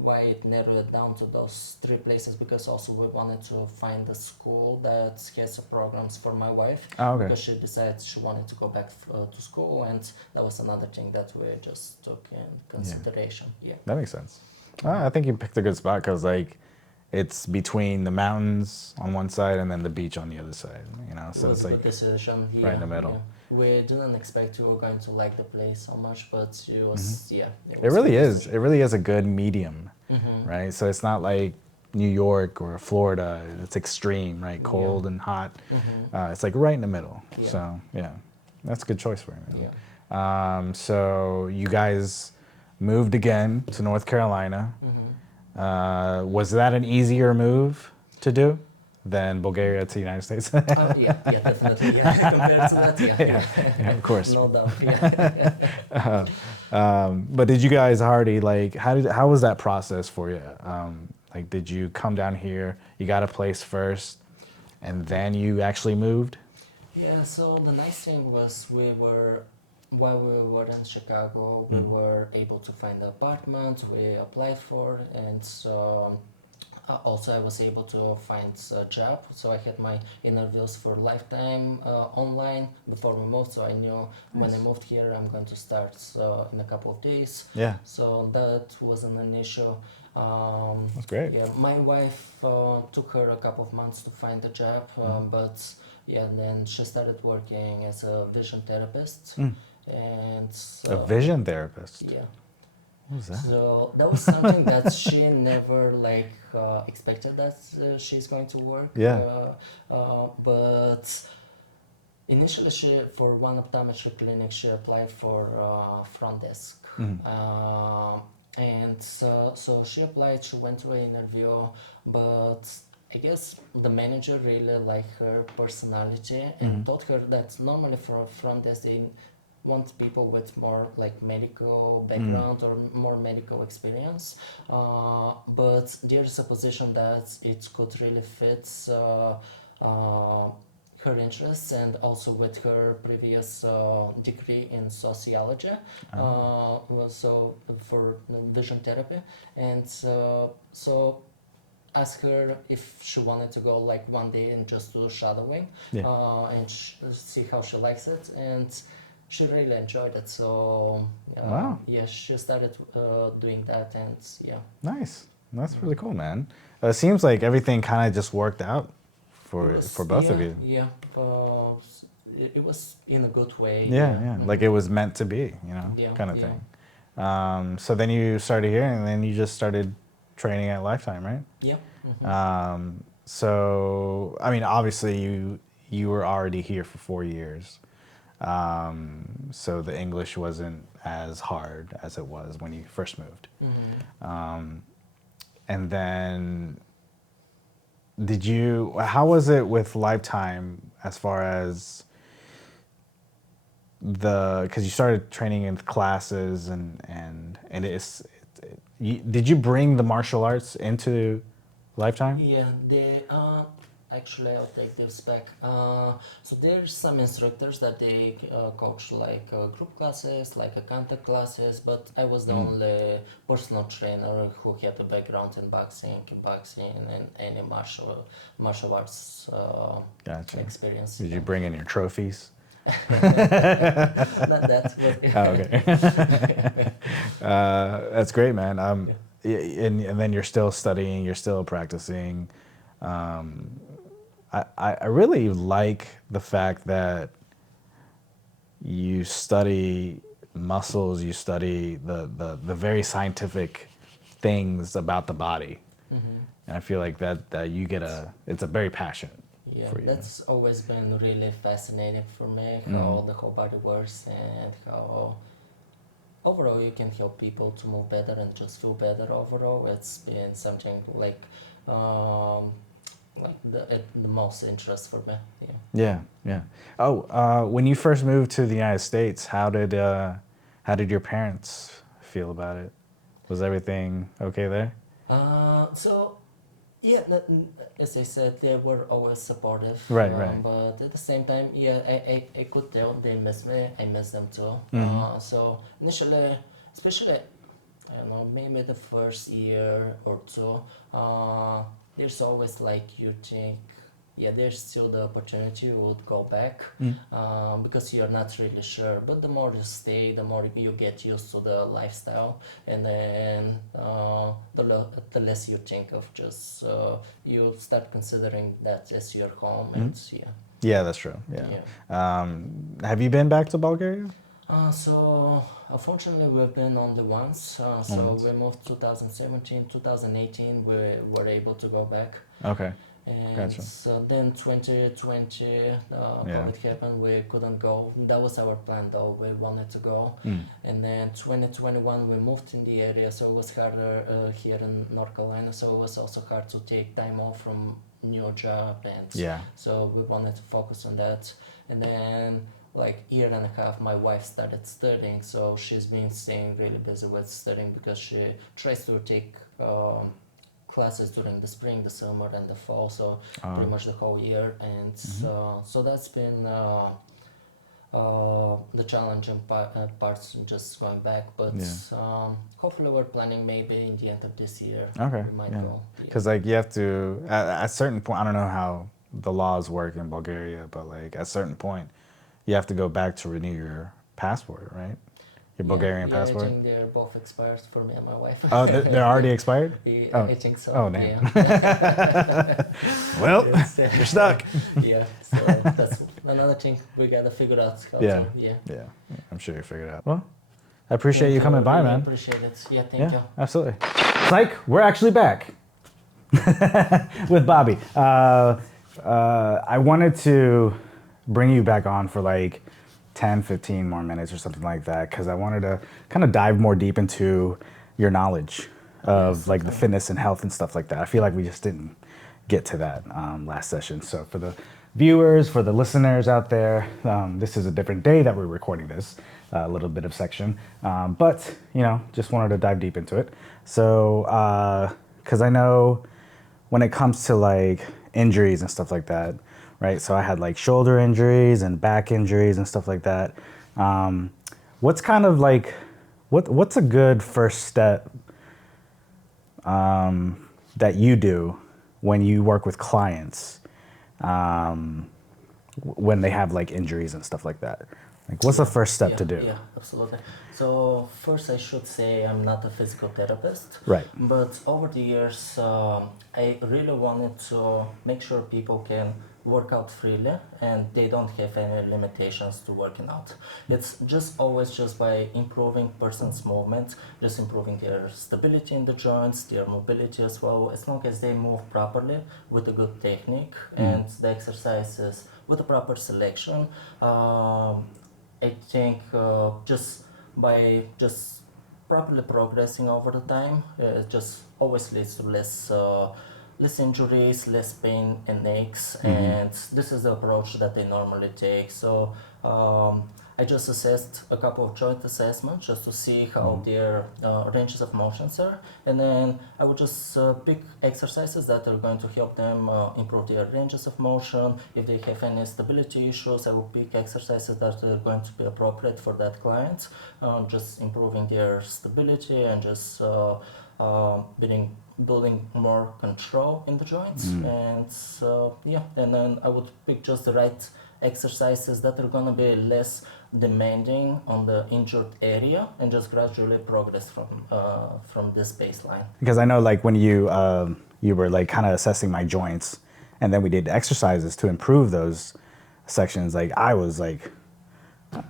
Why it narrowed it down to those three places, because also we wanted to find a school that has programs for my wife, Oh, okay. because she decided she wanted to go back to school, and that was another thing that we just took in Yeah. consideration. Yeah. That makes sense. I think you picked a good spot because, like, it's between the mountains on one side and then the beach on the other side. You know, It so was it's a good like decision. right in Yeah, the yeah. middle. We didn't expect we were going to like the place so much, but it Hmm. was, yeah, it It was a really good is. decision. It really is a good medium, Mm-hmm. right? So it's not like New York or Florida. It's extreme, right? Yeah. Cold and hot. Mm-hmm. It's like right in the middle. Yeah. So yeah, that's a good choice for you, Yeah. man. So you guys moved again to North Carolina. Mm-hmm. Was that an easier move to do than Bulgaria to the United States? Yeah, yeah, definitely. Yeah, compared to that, yeah, Yeah, yeah. yeah, of course. No doubt. Yeah. But did you guys already like how was that process for you? Like, did you come down here? You got a place first, and then you actually moved? Yeah. So the nice thing was we were while we were in Chicago, we were able to find an apartment we applied for, and also I was able to find a job. So I had my interviews for Lifetime online before we moved. So I knew when I moved here, I'm going to start in a couple of days. Yeah. So that wasn't an issue. That's great. Yeah, my wife took her a couple of months to find a job, but yeah, then she started working as a vision therapist, and A vision therapist. yeah. What was that? So that was something that she never expected that she's going to work. Yeah. But initially, she for one optometry clinic she applied for front desk. And so she applied. She went to an interview, but I guess the manager really liked her personality and told her that normally for front desk they want people with more like medical background or more medical experience, but there's a position that it could really fit her interests, and also with her previous degree in sociology, so for vision therapy, and so asked her if she wanted to go like one day and just do shadowing, and see how she likes it, and she really enjoyed it. So Wow. yeah, she started doing that, and yeah. Nice. That's really cool, man. It seems like everything kind of just worked out for both of you. Yeah, it was in a good way. Yeah. Like it was meant to be, Yeah, kind of yeah. thing. So then you started here, and then you just started training at Lifetime, right? Yeah. So I mean, obviously you were already here for 4 years, so the English wasn't as hard as it was when you first moved. And then how was it with Lifetime as far as because you started training in classes did you bring the martial arts into Lifetime? Yeah, actually I'll take this back. So there's some instructors that they coach like group classes, like contact classes, but I was the only personal trainer who had a background in boxing, kickboxing, and any martial arts Gotcha. experience. Did you bring in your trophies? Not that, but Oh, okay. That's great, man. And then you're still studying, you're still practicing. I really like the fact that you study muscles, you study the very scientific things about the body. And I feel like that you get it's a very passionate for you. That's always been really fascinating for me, how the whole body works and how overall you can help people to move better and just feel better overall. It's been something like the most interest for me. Yeah. Oh, when you first moved to the United States, how did your parents feel about it? Was everything okay there? So yeah, as I said, they were always supportive. Right. But at the same time, yeah, I could tell they miss me. I miss them too. So initially, especially, I don't know, maybe the first year or two, there's always like you think, yeah, there's still the opportunity you would go back, because you're not really sure. But the more you stay, the more you get used to the lifestyle, and then the less you think of just you start considering that as your home, and yeah. Yeah, that's true. Yeah. Have you been back to Bulgaria? So unfortunately we've been only once. So we moved 2017, 2018. We were able to go back. Okay. And Gotcha. then 2020, COVID happened. We couldn't go. That was our plan, though. We wanted to go. And then 2021, we moved in the area, so it was harder here in North Carolina. So it was also hard to take time off from new job, and so we wanted to focus on that. And then like year and a half, my wife started studying, so she's been staying really busy with studying because she tries to take classes during the spring, the summer, and the fall, so pretty much the whole year. And so that's been the challenging parts just going back, but hopefully we're planning maybe in the end of this year. Okay. We might go. Because like you have to at a certain point. I don't know how the laws work in Bulgaria, but like at a certain point, you have to go back to renew your passport, right? Your Bulgarian passport. I think they're both expired for me and my wife. Oh, they're already expired? I think so. Oh, damn. Yeah. Well, you're stuck. Yeah, so that's another thing we gotta figure out how to. Yeah, I'm sure you figured it out. Well, I appreciate you coming by, really man. Appreciate it. Yeah, thank you. Absolutely. Psych, we're actually back with Bobby. I wanted to bring you back on for like 10, 15 more minutes or something like that, because I wanted to kind of dive more deep into your knowledge of like the fitness and health and stuff like that. I feel like we just didn't get to that last session. So for the viewers, for the listeners out there, this is a different day that we're recording this, a little bit of section, but you know, just wanted to dive deep into it. So, because I know when it comes to like injuries and stuff like that, right? So I had like shoulder injuries and back injuries and stuff like that. What's kind of like, what's a good first step that you do when you work with clients when they have like injuries and stuff like that? Like, what's the first step to do? Yeah, absolutely. So first I should say I'm not a physical therapist. Right. But over the years, I really wanted to make sure people can work out freely and they don't have any limitations to working out. It's just always just by improving person's movement, just improving their stability in the joints, their mobility as well, as long as they move properly with a good technique and the exercises with a proper selection. I think just by just properly progressing over the time, it just always leads to less injuries, less pain and aches, and this is the approach that they normally take. So I just assessed a couple of joint assessments just to see how their ranges of motions are, and then I would just pick exercises that are going to help them improve their ranges of motion. If they have any stability issues, I will pick exercises that are going to be appropriate for that client, just improving their stability and just building more control in the joints. And and then I would pick just the right exercises that are going to be less demanding on the injured area and just gradually progress from this baseline. Because I know like when you were like kind of assessing my joints and then we did exercises to improve those sections, like I was like,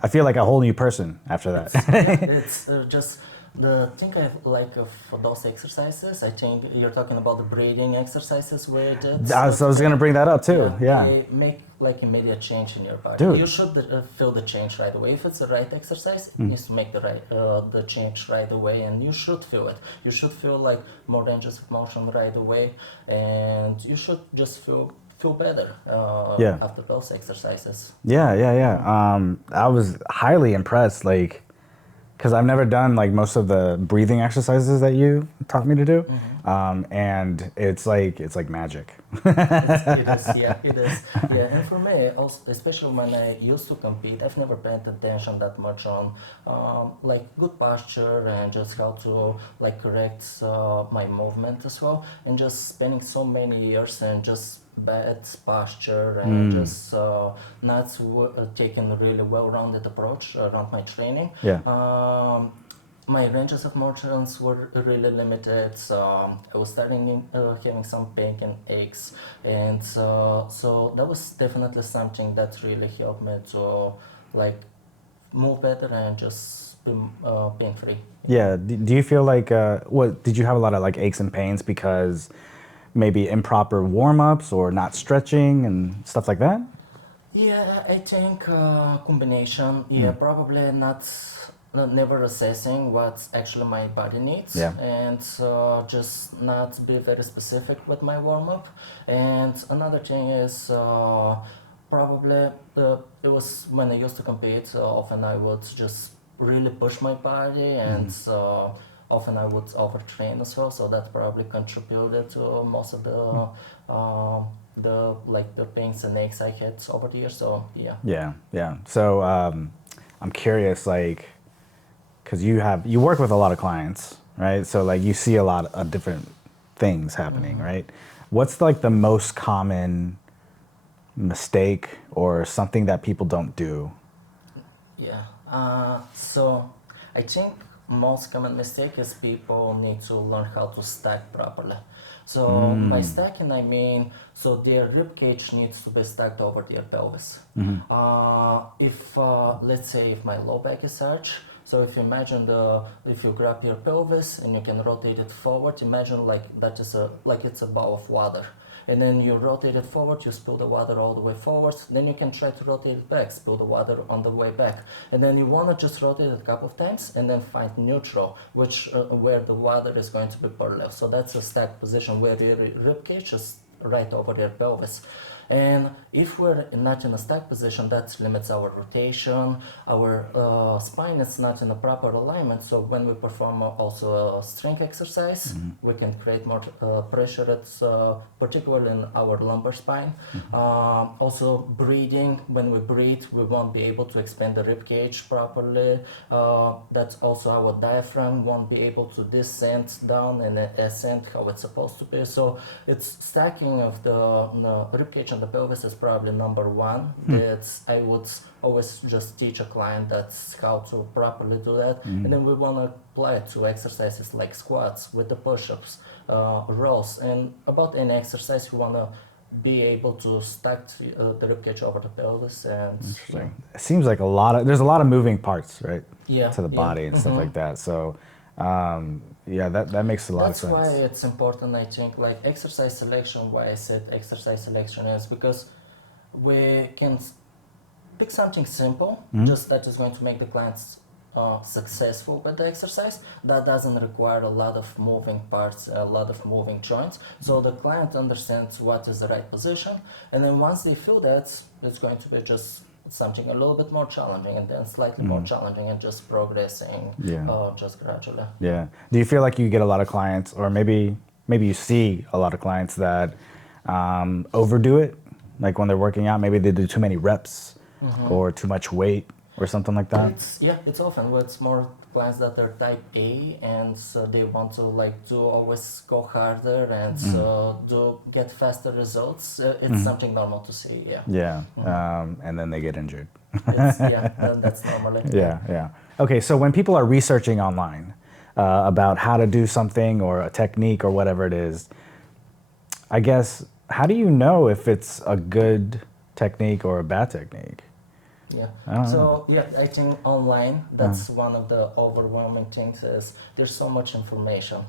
I feel like a whole new person after that. It's just the thing I like for those exercises, I think you're talking about the breathing exercises where it is. So I was going to bring that up too. Yeah. They make like immediate change in your body. Dude. You should feel the change right away. If it's the right exercise, it needs to make the change right away, and you should feel it. You should feel like more ranges of motion right away, and you should just feel better after those exercises. Yeah. I was highly impressed, like, because I've never done like most of the breathing exercises that you taught me to do, and it's like magic. It is. Yeah, and for me, also, especially when I used to compete, I've never paid attention that much on like good posture and just how to like correct my movement as well, and just spending so many years and just bad posture and just not taking a really well-rounded approach around my training. My ranges of motions were really limited. I was starting having some pain and aches, and so that was definitely something that really helped me to like move better and just be pain-free. Yeah. Do you feel like what did you have a lot of like aches and pains because maybe improper warm-ups or not stretching and stuff like that? Yeah, I think combination. Yeah, probably not. Never assessing what actually my body needs, and just not be very specific with my warm-up. And another thing is probably it was when I used to compete, often I would just really push my body and often I would overtrain as well, so that probably contributed to most of the pains and aches I had over the years. So yeah. Yeah. So I'm curious, like, because you work with a lot of clients, right? So like you see a lot of different things happening, right? What's like the most common mistake or something that people don't do? Yeah. So I think most common mistake is people need to learn how to stack properly. So by stacking, I mean, so their rib cage needs to be stacked over their pelvis. If let's say if my low back is arch, so if you imagine if you grab your pelvis and you can rotate it forward, imagine like it's a bowl of water. And then you rotate it forward, you spill the water all the way forward, then you can try to rotate it back, spill the water on the way back. And then you want to just rotate it a couple of times and then find neutral, where the water is going to be parallel. So that's a stacked position where your rib cage is right over your pelvis. And if we're not in a stacked position, that limits our rotation, our spine is not in a proper alignment. So when we perform also a strength exercise, we can create more pressure, particularly in our lumbar spine. Also breathing, when we breathe, we won't be able to expand the rib cage properly. That's also our diaphragm won't be able to descend down and ascend how it's supposed to be. So it's stacking of the rib cage and the pelvis is probably number one. That's I would always just teach a client that's how to properly do that. And then we want to apply it to exercises like squats with the push-ups, rows, and about any exercise you want to be able to stack the rib cage over the pelvis. And Interesting. It seems like there's a lot of moving parts, right? Yeah, to the body and stuff like that. So that makes a lot of sense. That's why it's important, I think, like exercise selection. Why I said exercise selection is because we can pick something simple, just that is going to make the clients successful with the exercise. That doesn't require a lot of moving parts, a lot of moving joints. So the client understands what is the right position, and then once they feel that, it's going to be just something a little bit more challenging, and then slightly more challenging, and just progressing just gradually. Yeah. Do you feel like you get a lot of clients, or maybe you see a lot of clients that overdo it? Like when they're working out, maybe they do too many reps or too much weight or something like that? It's often it's more clients that are type A, and so they want to always go harder and get faster results. It's something normal to see. And then they get injured. That's normal. Yeah. Okay, so when people are researching online about how to do something or a technique or whatever it is, I guess, how do you know if it's a good technique or a bad technique? I think online, that's one of the overwhelming things is there's so much information.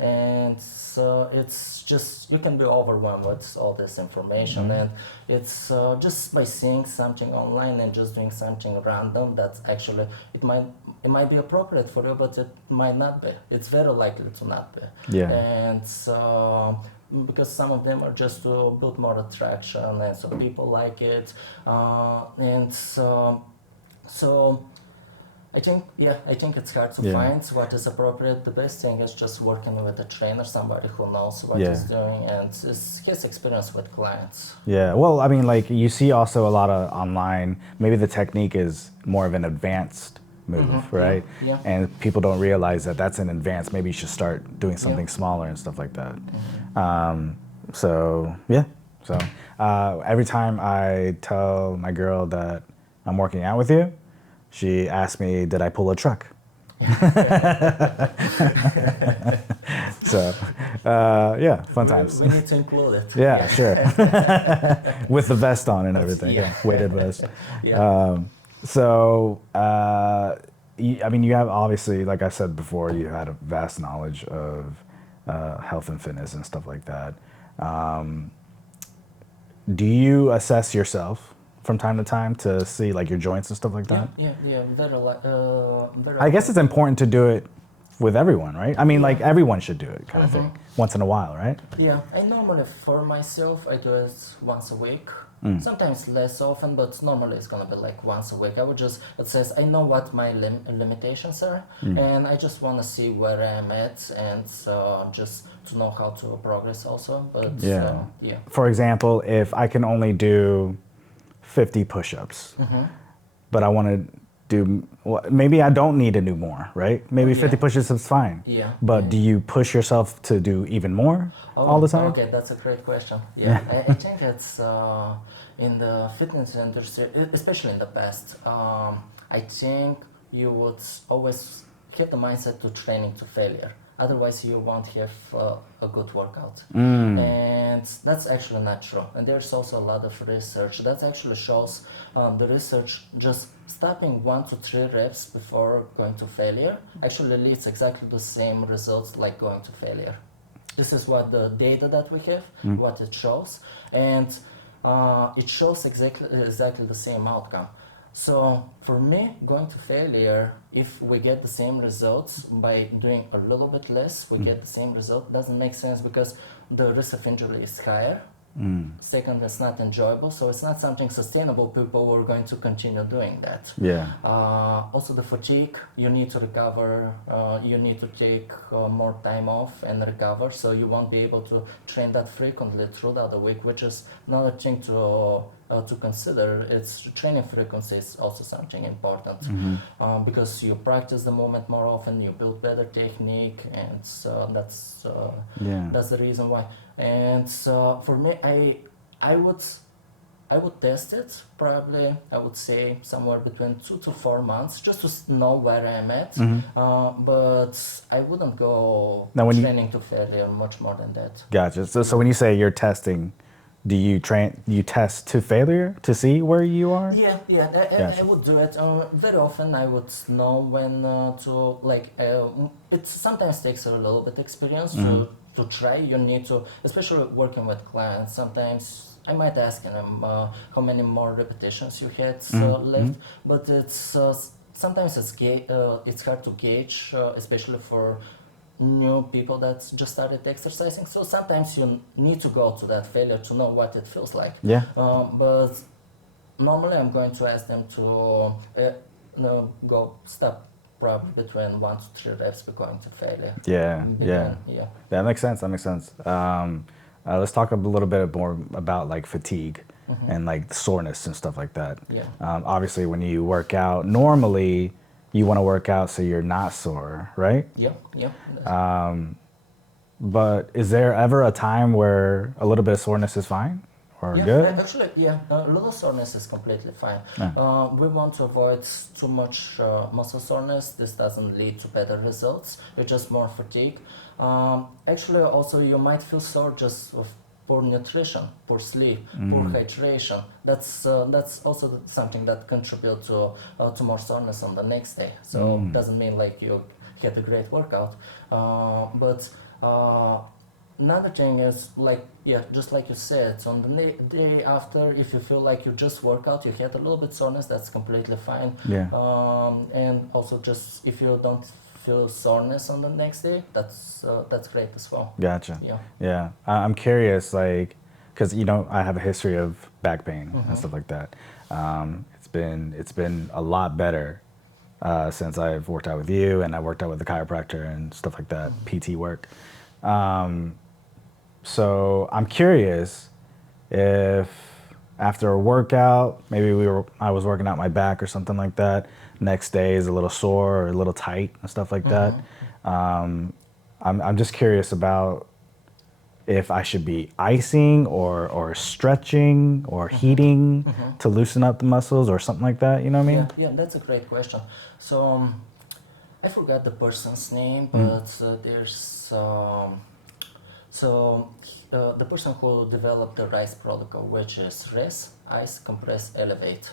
And so it's just, you can be overwhelmed with all this information, and it's just by seeing something online and just doing something random that's actually, it might be appropriate for you, but it might not be. It's very likely to not be. And so because some of them are just to build more attraction, and so people like it, and so I think it's hard to find what is appropriate. The best thing is just working with a trainer, somebody who knows what he's doing, and his experience with clients. Well, I mean, like you see also a lot of online, maybe the technique is more of an advanced move, right? And people don't realize that that's an advance. Maybe you should start doing something smaller and stuff like that. So every time I tell my girl that I'm working out with you, she asks me, did I pull a truck? So fun times. We need to include it. Sure. With the vest on and everything. Weighted vest. I mean, you have obviously, like I said before, you had a vast knowledge of health and fitness and stuff like that. Do you assess yourself from time to time to see like your joints and stuff like that? Very I guess it's important to do it with everyone, right? I mean, like everyone should do it, kind of thing, once in a while, right? Yeah, I normally, for myself, I do it once a week. Sometimes less often, but normally it's gonna be like once a week. I would just, it says, I know what my limitations are, and I just wanna see where I'm at, and just to know how to progress also. But Yeah. yeah. For example, if I can only do 50 push-ups, but I want to do, well, maybe I don't need to do more, right? Maybe 50 push-ups is fine. Yeah. But do you push yourself to do even more all the time? Okay, that's a great question. Yeah, I think it's in the fitness industry, especially in the past. I think you would always have the mindset to training to failure. Otherwise, you won't have a good workout. And that's actually not true. And there's also a lot of research that actually shows the research just stopping 1 to 3 reps before going to failure actually leads exactly the same results like going to failure. This is what the data that we have, what it shows, and it shows exactly the same outcome. So for me, going to failure, if we get the same results by doing a little bit less, we get the same result, doesn't make sense because the risk of injury is higher. Second, it's not enjoyable, so it's not something sustainable. People are going to continue doing that. Yeah. Also, the fatigue, you need to recover, you need to take more time off and recover, so you won't be able to train that frequently throughout the week, which is another thing to consider. It's training frequency is also something important because you practice the movement more often, you build better technique, and that's the reason why. And for me, I would test it probably. I would say somewhere between 2 to 4 months just to know where I'm at. But I wouldn't go Now, when training to failure much more than that. Gotcha. So when you say you're testing, do you test to failure to see where you are? Yeah, I would do it. Very often I would know when to like. It sometimes takes a little bit experience to try. You need to, especially working with clients. Sometimes I might ask them how many more repetitions you had left, but it's sometimes it's hard to gauge, especially for new people that just started exercising. So sometimes you need to go to that failure to know what it feels like. Yeah. But normally I'm going to ask them to go stop probably between 1 to 3 reps before going to failure. Yeah. That makes sense. Let's talk a little bit more about like fatigue and like soreness and stuff like that. Yeah. Obviously, when you work out, normally you want to work out so you're not sore, right? Yeah. But is there ever a time where a little bit of soreness is fine or good? Actually, a little soreness is completely fine. We want to avoid too much muscle soreness. This doesn't lead to better results. It's just more fatigue. Actually, also you might feel sore just of poor nutrition, poor sleep, poor hydration. That's also something that contributes to more soreness on the next day. So it doesn't mean like you had a great workout, but another thing is just like you said, on the day after, if you feel like you just work out, you had a little bit soreness, that's completely fine. And also just if you don't feel soreness on the next day, that's great as well. Gotcha. Yeah. I'm curious, like, because I have a history of back pain and stuff like that. It's been a lot better since I've worked out with you, and I worked out with the chiropractor and stuff like that, PT work. So I'm curious if after a workout, maybe I was working out my back or something like that, next day is a little sore or a little tight and stuff like that. I'm just curious about if I should be icing or stretching or heating to loosen up the muscles or something like that. You know what I mean? Yeah, that's a great question. So I forgot the person's name, but there's the person who developed the RICE protocol, which is rest, ice, compress, elevate.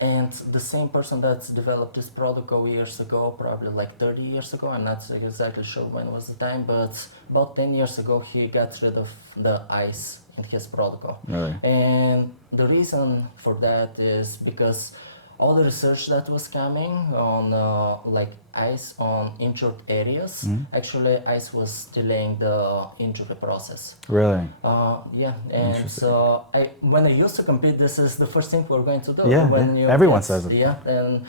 And the same person that developed this protocol years ago, probably like 30 years ago, I'm not exactly sure when was the time, but about 10 years ago he got rid of the ice in his protocol. Really? And the reason for that is because all the research that was coming on like ice on injured areas, actually ice was delaying the injury process. Really? Yeah, and so when I used to compete, this is the first thing we're going to do. Yeah, When you everyone get- says it. Yeah, and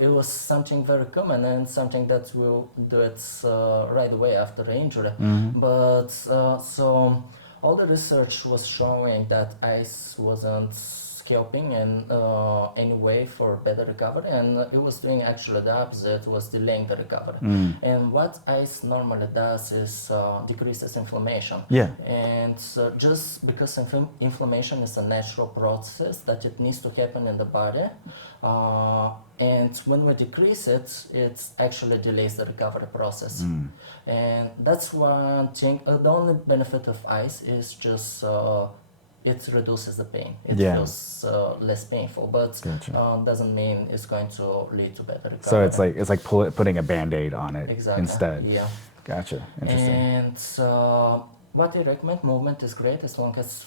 it was something very common and something that we'll do it right away after the injury. But so all the research was showing that ice wasn't helping in any way for better recovery, and it was doing actually the opposite, was delaying the recovery. And what ice normally does is decreases inflammation. Yeah. And just because inflammation is a natural process that it needs to happen in the body, and when we decrease it, it actually delays the recovery process. And that's one thing. The only benefit of ice is just it reduces the pain. It feels less painful, but doesn't mean it's going to lead to better recovery. So it's like putting a Band-Aid on it instead. Yeah. Gotcha. Interesting. And what I recommend, movement is great as long as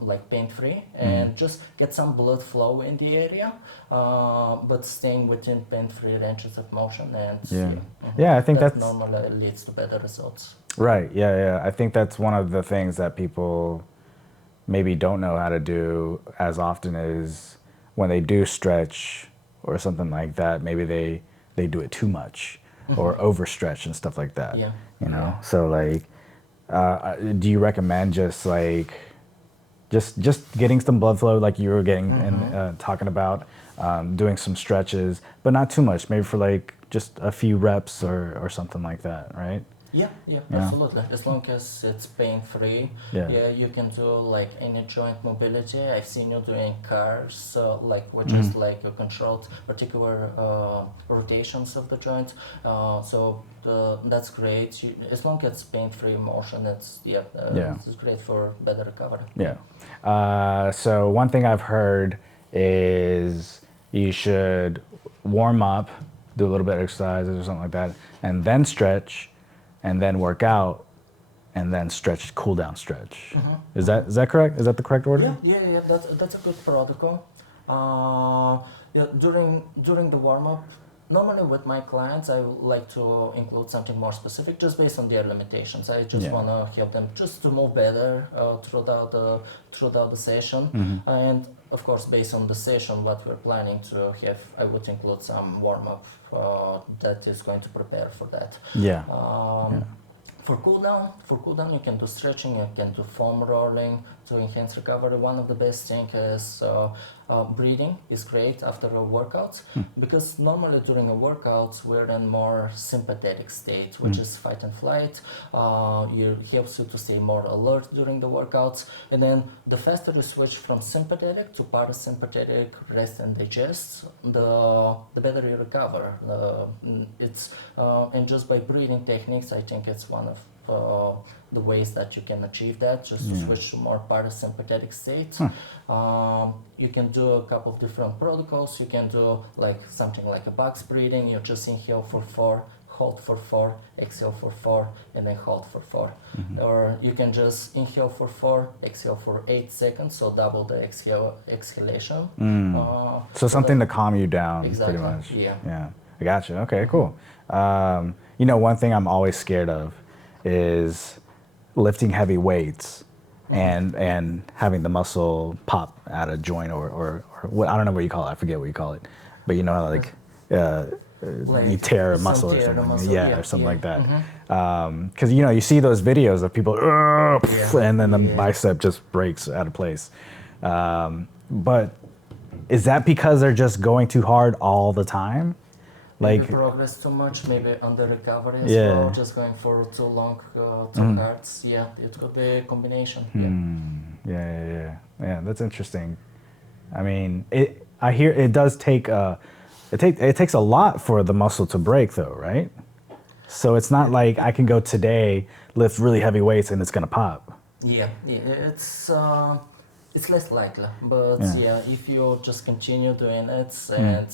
like pain-free, and just get some blood flow in the area, but staying within pain-free ranges of motion. And yeah, I think that that's normally leads to better results. Right. Yeah. I think that's one of the things that people maybe don't know how to do as often is when they do stretch or something like that, maybe they do it too much or overstretch and stuff like that. Yeah. You know? So like, do you recommend just getting some blood flow like you were getting and talking about, doing some stretches, but not too much, maybe for like just a few reps or something like that, right? Yeah, absolutely. As long as it's pain-free, you can do like any joint mobility. I've seen you doing cars, like which is like a controlled particular rotations of the joint. So that's great. As long as it's pain-free motion, it's it's great for better recovery. Yeah. So one thing I've heard is you should warm up, do a little bit of exercises or something like that, and then stretch, and then work out, and then stretch, cool down stretch. Is that correct? Is that the correct order? Yeah. That's a good protocol. During the warm up, normally with my clients, I like to include something more specific, just based on their limitations. I just want to help them just to move better throughout the session, and of course, based on the session, what we're planning to have, I would include some warm up that is going to prepare for that. For cool down, you can do stretching, you can do foam rolling to enhance recovery. One of the best things is breathing is great after a workout, because normally during a workout we're in more sympathetic state, which is fight and flight. It helps you to stay more alert during the workouts, and then the faster you switch from sympathetic to parasympathetic, rest and digest, the better you recover. And just by breathing techniques, I think it's one of the ways that you can achieve that, just to switch to more parasympathetic state. You can do a couple of different protocols. You can do like something like a box breathing. You just inhale for 4, hold for 4, exhale for 4, and then hold for 4. Or you can just inhale for 4, exhale for 8 seconds, so double the exhalation. So something to calm you down, pretty much. Yeah. I gotcha. Okay, cool. One thing I'm always scared of is lifting heavy weights and having the muscle pop out of joint or what, I don't know what you call it. I forget what you call it, but like you tear a muscle or something, or something like that. Because you see those videos of people, and then the bicep just breaks out of place. But is that because they're just going too hard all the time? Maybe progress too much, maybe under recovery as well, just going for too long, too hard. Yeah, it could be a combination. Yeah, that's interesting. I mean, I hear it does take it takes a lot for the muscle to break, though, right? So it's not like I can go today, lift really heavy weights, and it's gonna pop. Yeah, it's less likely, but if you just continue doing it and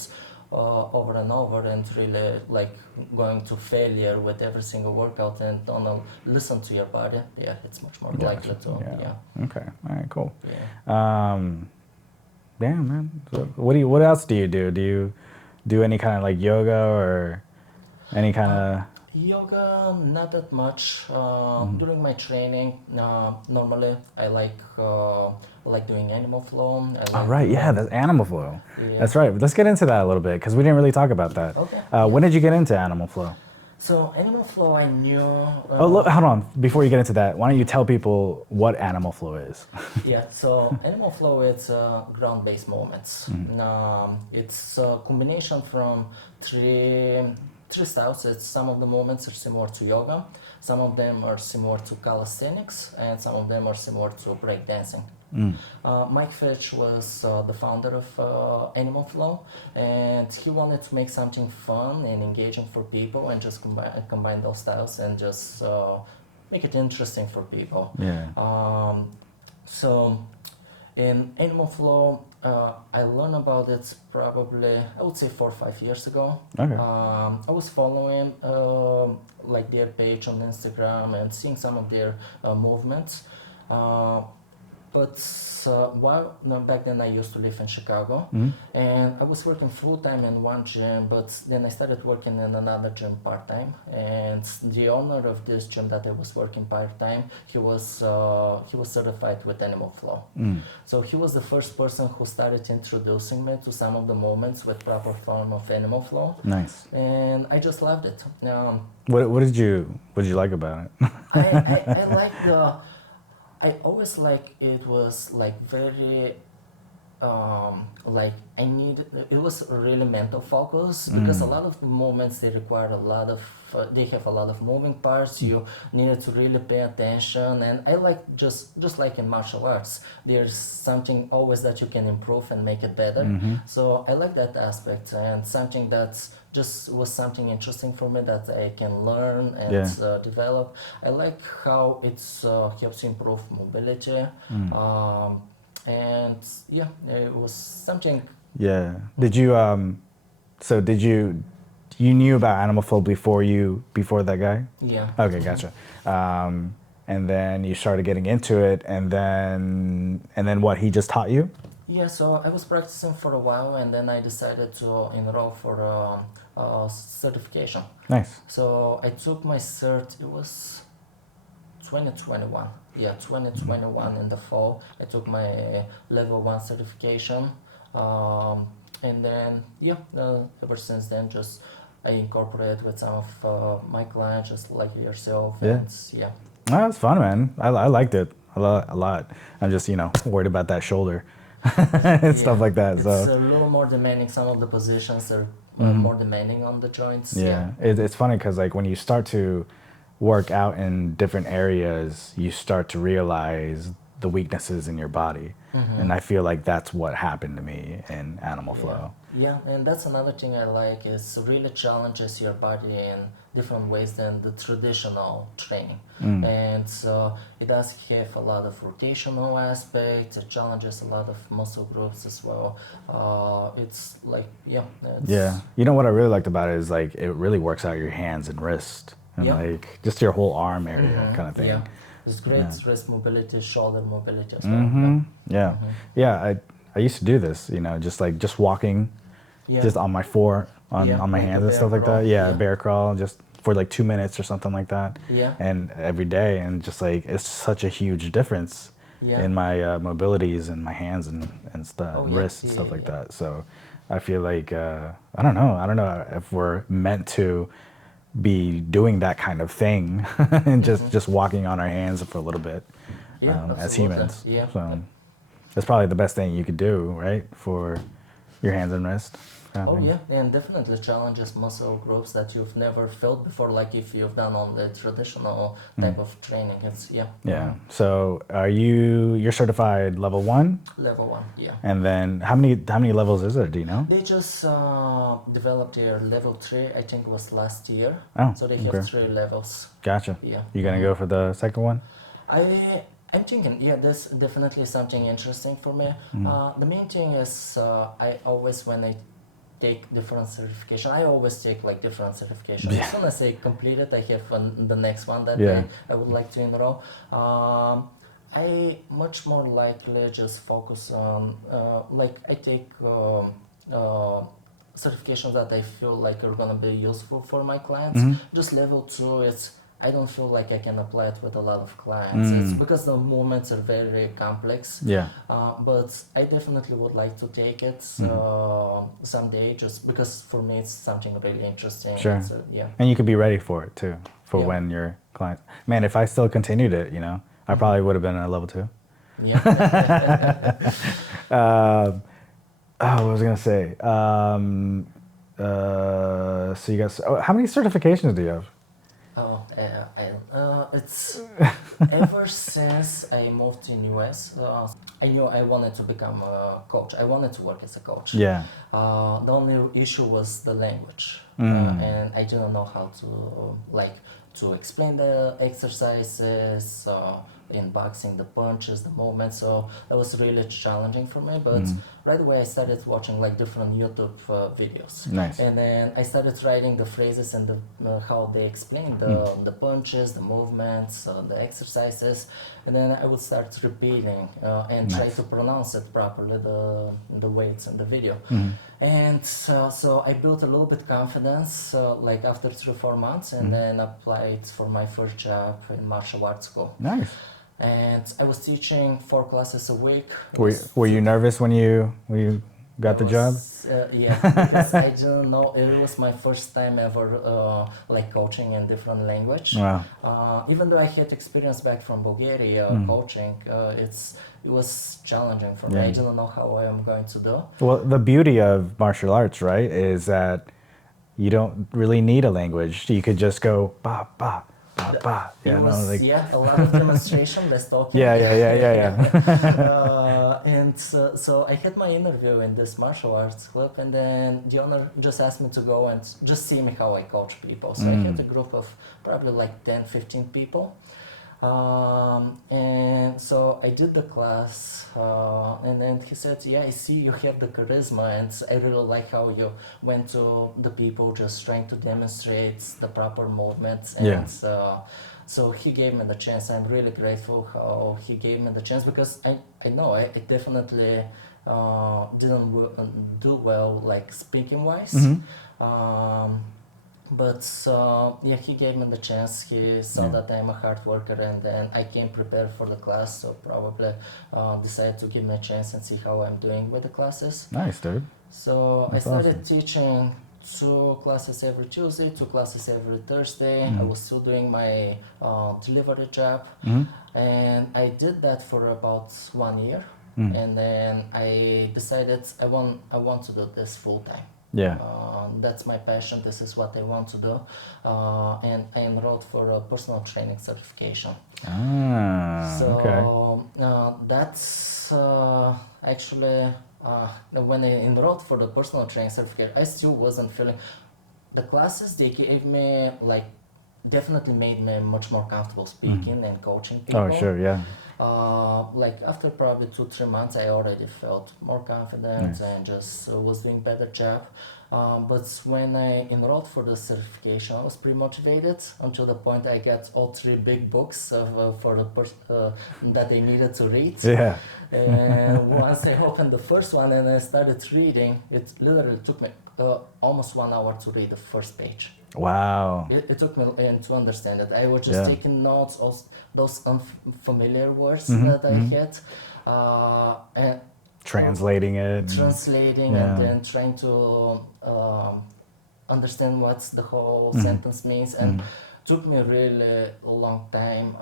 over and over, and really like going to failure with every single workout, and don't listen to your body, it's much more likely to. Okay, all right, cool. Damn, man. So what else do you do? Do you do any kind of like yoga or any kind of? Yoga, not that much. During my training, normally I like doing animal flow. I Oh, like right. Yeah, that's animal flow. yeah. That's right. Let's get into that a little bit because we didn't really talk about that. Okay. When did you get into animal flow? So animal flow, I knew. Oh, look, hold on. Before you get into that, why don't you tell people what animal flow is? Yeah, so animal flow is ground-based movements. It's a combination from three styles. It's some of the movements are similar to yoga, some of them are similar to calisthenics, and some of them are similar to breakdancing. Mike Fitch was the founder of Animal Flow, and he wanted to make something fun and engaging for people, and just combine those styles and just make it interesting for people. Yeah. So in Animal Flow, I learned about it probably, I would say 4 or 5 years ago. Okay. I was following like their page on Instagram and seeing some of their movements. But back then I used to live in Chicago, and I was working full time in one gym, but then I started working in another gym part time. And the owner of this gym that I was working part time, he was certified with Animal Flow. So he was the first person who started introducing me to some of the movements with proper form of Animal Flow. Nice. And I just loved it. What did you like about it? I like the. I always like it was like very like I need it was really mental focus because a lot of the movements they require a lot of they have a lot of moving parts. You need to really pay attention, and I like just like in martial arts, there's something always that you can improve and make it better. So I like that aspect, and something that's just was something interesting for me that I can learn and develop. I like how it's helps improve mobility. And yeah, it was something. Yeah. Did you so did you knew about Animal Flow before that guy? Yeah. Okay, gotcha. And then you started getting into it, and then what? He just taught you? Yeah, so I was practicing for a while, and then I decided to enroll for a certification. Nice. So I took my cert. It was 2021. Yeah, 2021 in the fall. I took my level 1 certification, and then ever since then, just I incorporated with some of my clients, just like yourself. Yeah. And yeah. Oh, that's fun, man. I liked it a lot. I'm just worried about that shoulder and stuff like that. It's So a little more demanding. Some of the positions are more demanding on the joints. yeah. It's funny because like when you start to work out in different areas, you start to realize the weaknesses in your body. And I feel like that's what happened to me in Animal Flow. Yeah, and that's another thing I like is really challenges your body in different ways than the traditional training. And it does have a lot of rotational aspects. It challenges a lot of muscle groups as well. It's like Yeah. You know what I really liked about it is like it really works out your hands and wrist and like just your whole arm area kind of thing. Yeah, it's great wrist mobility, shoulder mobility as well. Yeah. I used to do this, just walking, just on my on my like hands a and stuff bear like crawl, that. Yeah, bear crawl, just for like 2 minutes or something like that. Yeah. And every day, and just like it's such a huge difference in my mobilities and my hands and stuff, wrists and stuff like that. So I feel like I don't know if we're meant to be doing that kind of thing and just walking on our hands for a little bit as humans. Yeah. So that's probably the best thing you could do, right, for your hands and wrist. Oh yeah, and definitely challenges muscle groups that you've never felt before, like if you've done on the traditional type of training. It's Yeah. So you're certified level 1? Level 1, yeah. And then how many levels is there? Do you know? They just developed their level 3. I think it was last year. Oh, So they have 3 levels. Gotcha. Yeah. You gonna go for the second one? I'm thinking, this definitely something interesting for me. The main thing is I always, when I take different certification, I always take like different certifications. As soon as I complete it, I have the next one that I would like to enroll. I much more likely just focus on like I take certifications that I feel like are gonna be useful for my clients. Just level 2, it's I don't feel like I can apply it with a lot of clients. It's because the movements are very complex. Yeah. But I definitely would like to take it someday, just because for me it's something really interesting. Sure. Yeah. And you could be ready for it too, for Yeah. when your client. Man, if I still continued it, you know, I probably would have been at level 2. Yeah. What was I gonna say? So you guys, how many certifications do you have? It's ever since I moved in US, I knew I wanted to become a coach. I wanted to work as a coach. Yeah. The only issue was the language, and I didn't know how to explain the exercises in boxing, the punches, the movements. So that was really challenging for me. But right away, I started watching like different YouTube videos. Nice. And then I started writing the phrases and the how they explain the punches, the movements, the exercises, and then I would start repeating and try to pronounce it properly, the weights in the video. And so I built a little bit confidence like after 3 or 4 months, and then applied for my first job in martial arts school. Nice. And I was teaching 4 classes a week. Were you nervous when you got the job? Yeah, because I didn't know. It was my first time ever like coaching in different language. Wow. Even though I had experience back from Bulgaria coaching, it was challenging for me. I didn't know how I am going to do. Well, the beauty of martial arts, right, is that you don't really need a language. You could just go ba ba ba ba. Yeah, a lot of demonstration, less talking. Yeah. And so I had my interview in this martial arts club, and then the owner just asked me to go and just see me how I coach people. So I had a group of probably like 10-15 people. And so I did the class, and then he said, yeah, I see you have the charisma, and I really like how you went to the people just trying to demonstrate the proper movements. And so he gave me the chance. I'm really grateful how he gave me the chance, because I know I definitely didn't do well like speaking wise. But yeah, he gave me the chance. He saw that I'm a hard worker, and then I came prepared for the class, so probably decided to give me a chance and see how I'm doing with the classes. Nice, dude. So I started teaching 2 classes every Tuesday, 2 classes every Thursday. I was still doing my delivery job, and I did that for about 1 year, and then I decided I want to do this full time. Yeah. That's my passion. This is what I want to do, and I enrolled for a personal training certification. That's actually when I enrolled for the personal training certificate, I still wasn't feeling the classes they gave me, like definitely made me much more comfortable speaking and coaching people. Oh, sure, yeah. Like after probably 2-3 months, I already felt more confident and just was doing better job. But when I enrolled for the certification, I was pretty motivated until the point I got all 3 big books for the that I needed to read. Yeah. And once I opened the first one and I started reading, it literally took me almost 1 hour to read the first page. Wow. It took me to understand it. I was just taking notes of those unfamiliar words that I had, and translating it. And then trying to understand what the whole sentence means. And took me a really long time.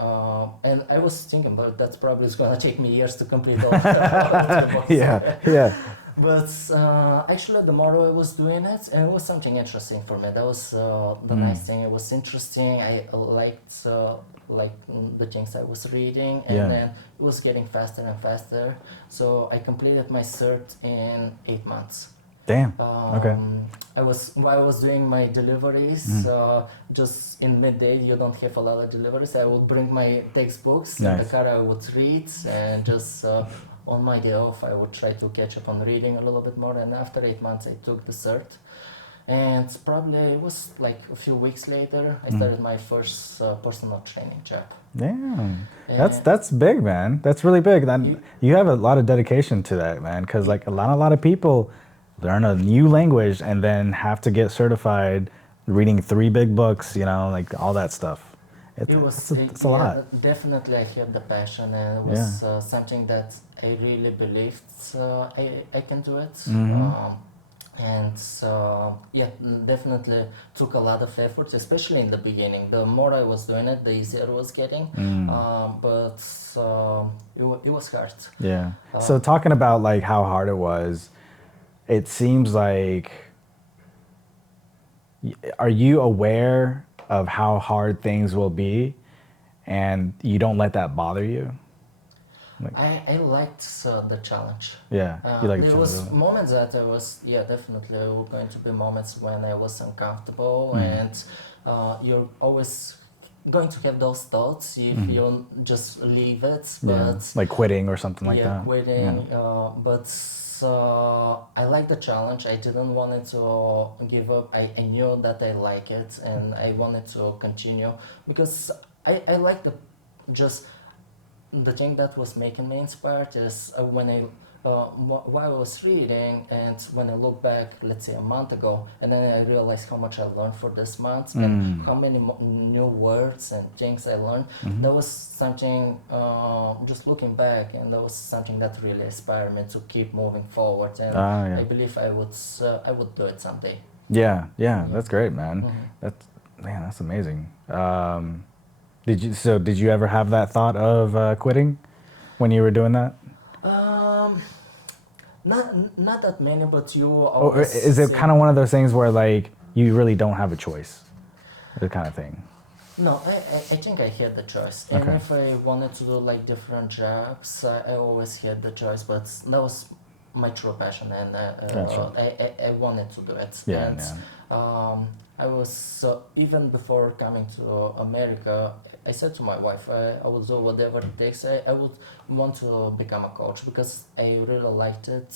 And I was thinking about that's probably going to take me years to complete all the books. Yeah. But actually, the more I was doing it, and it was something interesting for me. That was the nice thing. It was interesting. I liked the things I was reading, and then it was getting faster and faster. So I completed my cert in 8 months. Damn. Okay. While I was doing my deliveries, just in midday, you don't have a lot of deliveries. I would bring my textbooks in the car. I would read, and just on my day off, I would try to catch up on reading a little bit more. And after 8 months, I took the cert. And probably it was like a few weeks later, I started my first personal training job. Damn, And that's big, man. That's really big. Then You- you have a lot of dedication to that, man. Because like a lot of people learn a new language and then have to get certified, reading 3 big books, you know, like all that stuff. it was, It's a lot. definitely I had the passion, and it Yeah. was something that I really believed I can do it. And yeah, definitely took a lot of effort, especially in the beginning. The more I was doing it, the easier it was getting. But it was hard. Yeah. So talking about like how hard it was, it seems like, are you aware of how hard things will be and you don't let that bother you? I liked the challenge. Yeah. You like There the was challenge? moments that I was, yeah, definitely there were going to be moments when I was uncomfortable, and you're always going to have those thoughts if you just leave it. Yeah. But Like quitting or something like yeah, that. quitting. But I like the challenge. I didn't want it to give up. I knew that I like it, and I wanted to continue because I like the just the thing that was making me inspired is when while I was reading, and when I look back, let's say a month ago, and then I realized how much I learned for this month and how many new words and things I learned. That was something, just looking back, and that was something that really inspired me to keep moving forward. And Yeah. I believe I would do it someday. Yeah. Yeah. That's great, man. That's amazing. Did you ever have that thought of quitting when you were doing that? Not that many, but you Or always is it say- kind of one of those things where like you really don't have a choice? The kind of thing. No, I think I had the choice. And Okay. if I wanted to do like different jobs, I always had the choice, but that was my true passion, and Gotcha. I wanted to do it. Yeah, And I was, even before coming to America, I said to my wife, I will do whatever it takes. I would want to become a coach because I really liked it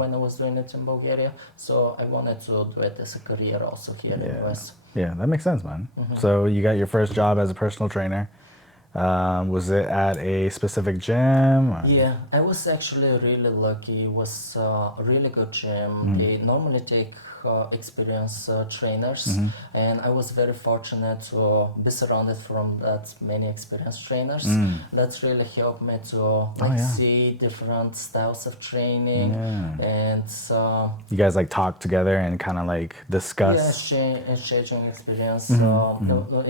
when I was doing it in Bulgaria. So I wanted to do it as a career also here in the US. Yeah, that makes sense, man. So you got your first job as a personal trainer. Was it at a specific gym? Or? Yeah, I was actually really lucky. It was a really good gym. They normally take experienced trainers, and I was very fortunate to be surrounded from that many experienced trainers. That's really helped me to see different styles of training, and You guys like talk together and kind of like discuss. exchanging experience.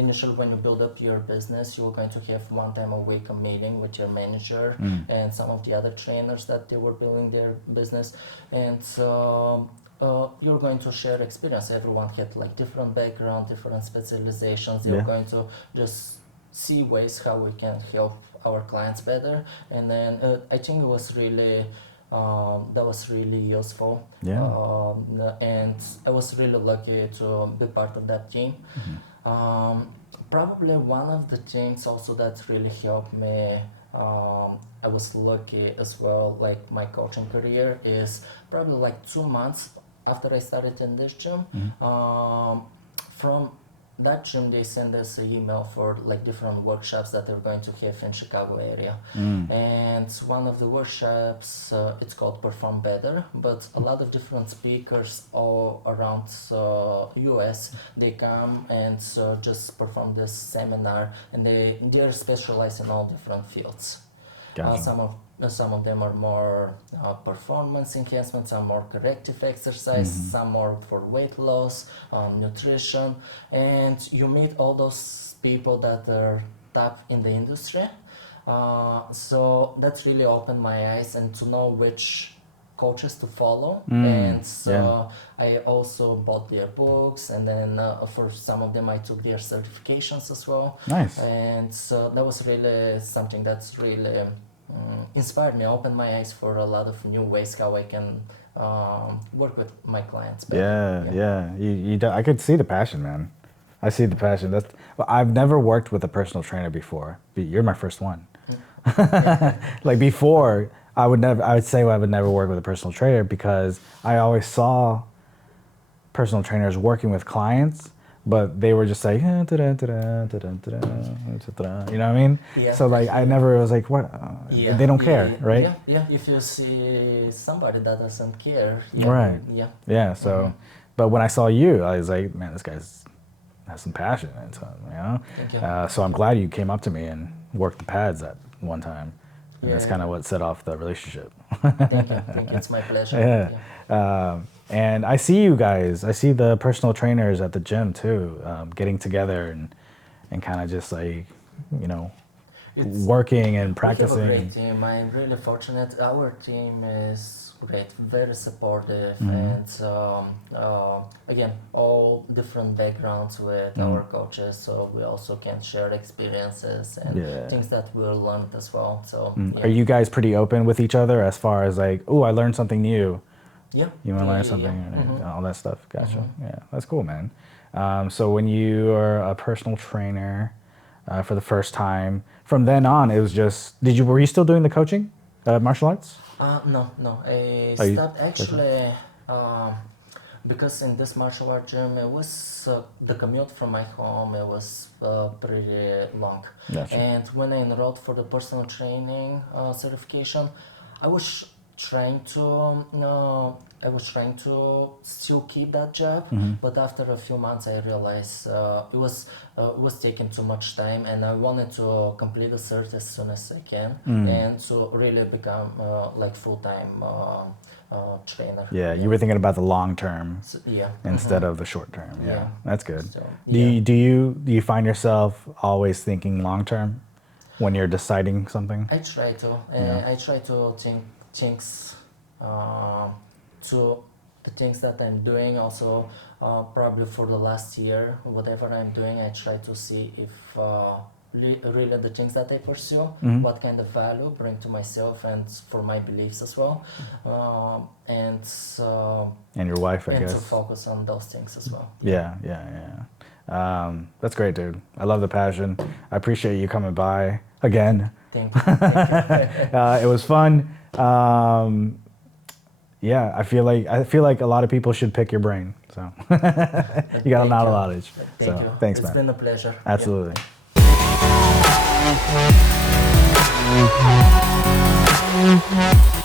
Initially, when you build up your business, you're going to have one time a week a meeting with your manager and some of the other trainers that they were building their business, and you're going to share experience. Everyone had like different background, different specializations. You're going to just see ways how we can help our clients better, and then I think it was really that was really useful. And I was really lucky to be part of that team. Probably one of the things also that really helped me, I was lucky as well, like my coaching career, is probably like 2 months after I started in this gym. From that gym, they send us an email for like different workshops that they're going to have in Chicago area. And one of the workshops, it's called Perform Better, but a lot of different speakers all around US, they come and just perform this seminar, and they're specialized in all different fields. Gotcha. Some of them are more performance enhancement, some more corrective exercise, some more for weight loss, nutrition, and you meet all those people that are top in the industry. So that's really opened my eyes and to know which coaches to follow. And so I also bought their books, and then for some of them I took their certifications as well. Nice. And so that was really something that's really inspired me, opened my eyes for a lot of new ways how I can work with my clients better. I could see the passion, man. I see the passion. Well, I've never worked with a personal trainer before. You're my first one. Like before, I would say I would never work with a personal trainer because I always saw personal trainers working with clients, but they were just like, you know what I mean? Yeah. So like, I never was like, what? They don't care, right? Yeah, yeah. If you see somebody that doesn't care, Right. Yeah. Yeah. So, but when I saw you, I was like, man, this guy's has some passion into him, you know? Thank you. So I'm glad you came up to me and worked the pads at one time. And that's Yeah. kind of what set off the relationship. Thank you. Thank you. It's my pleasure. Yeah. And I see you guys, I see the personal trainers at the gym too, getting together and kind of just like, you know, working and practicing. We have a great team. I'm really fortunate. Our team is great, very supportive, and again, all different backgrounds with our coaches, so we also can share experiences and things that we learned as well. So, Are you guys pretty open with each other as far as like, oh, I learned something new? Yeah. You want to learn something, and all that stuff. Gotcha. Yeah, that's cool, man. So when you are a personal trainer for the first time, from then on, it was just, were you still doing the coaching, martial arts? No. I you- stopped actually because in this martial art gym, it was the commute from my home. It was pretty long, Gotcha. and when I enrolled for the personal training certification, I was trying to still keep that job, but after a few months I realized it was taking too much time, and I wanted to complete the cert as soon as I can and to really become like full-time trainer. Yeah, you were thinking about the long term So, yeah. instead of the short term. Yeah, Yeah. that's good. So, Do you find yourself always thinking long term when you're deciding something? I try to. I try to think things to the things that I'm doing. Also, probably for the last year, whatever I'm doing, I try to see if really the things that I pursue, what kind of value bring to myself and for my beliefs as well, and And your wife, I and to guess. focus on those things as well. Yeah. That's great, dude. I love the passion. I appreciate you coming by again. Thank you. Thank you. It was fun. Yeah, I feel like a lot of people should pick your brain. So you got a lot of knowledge. Thank So you. thanks, It's man. been a pleasure. Absolutely. Yeah.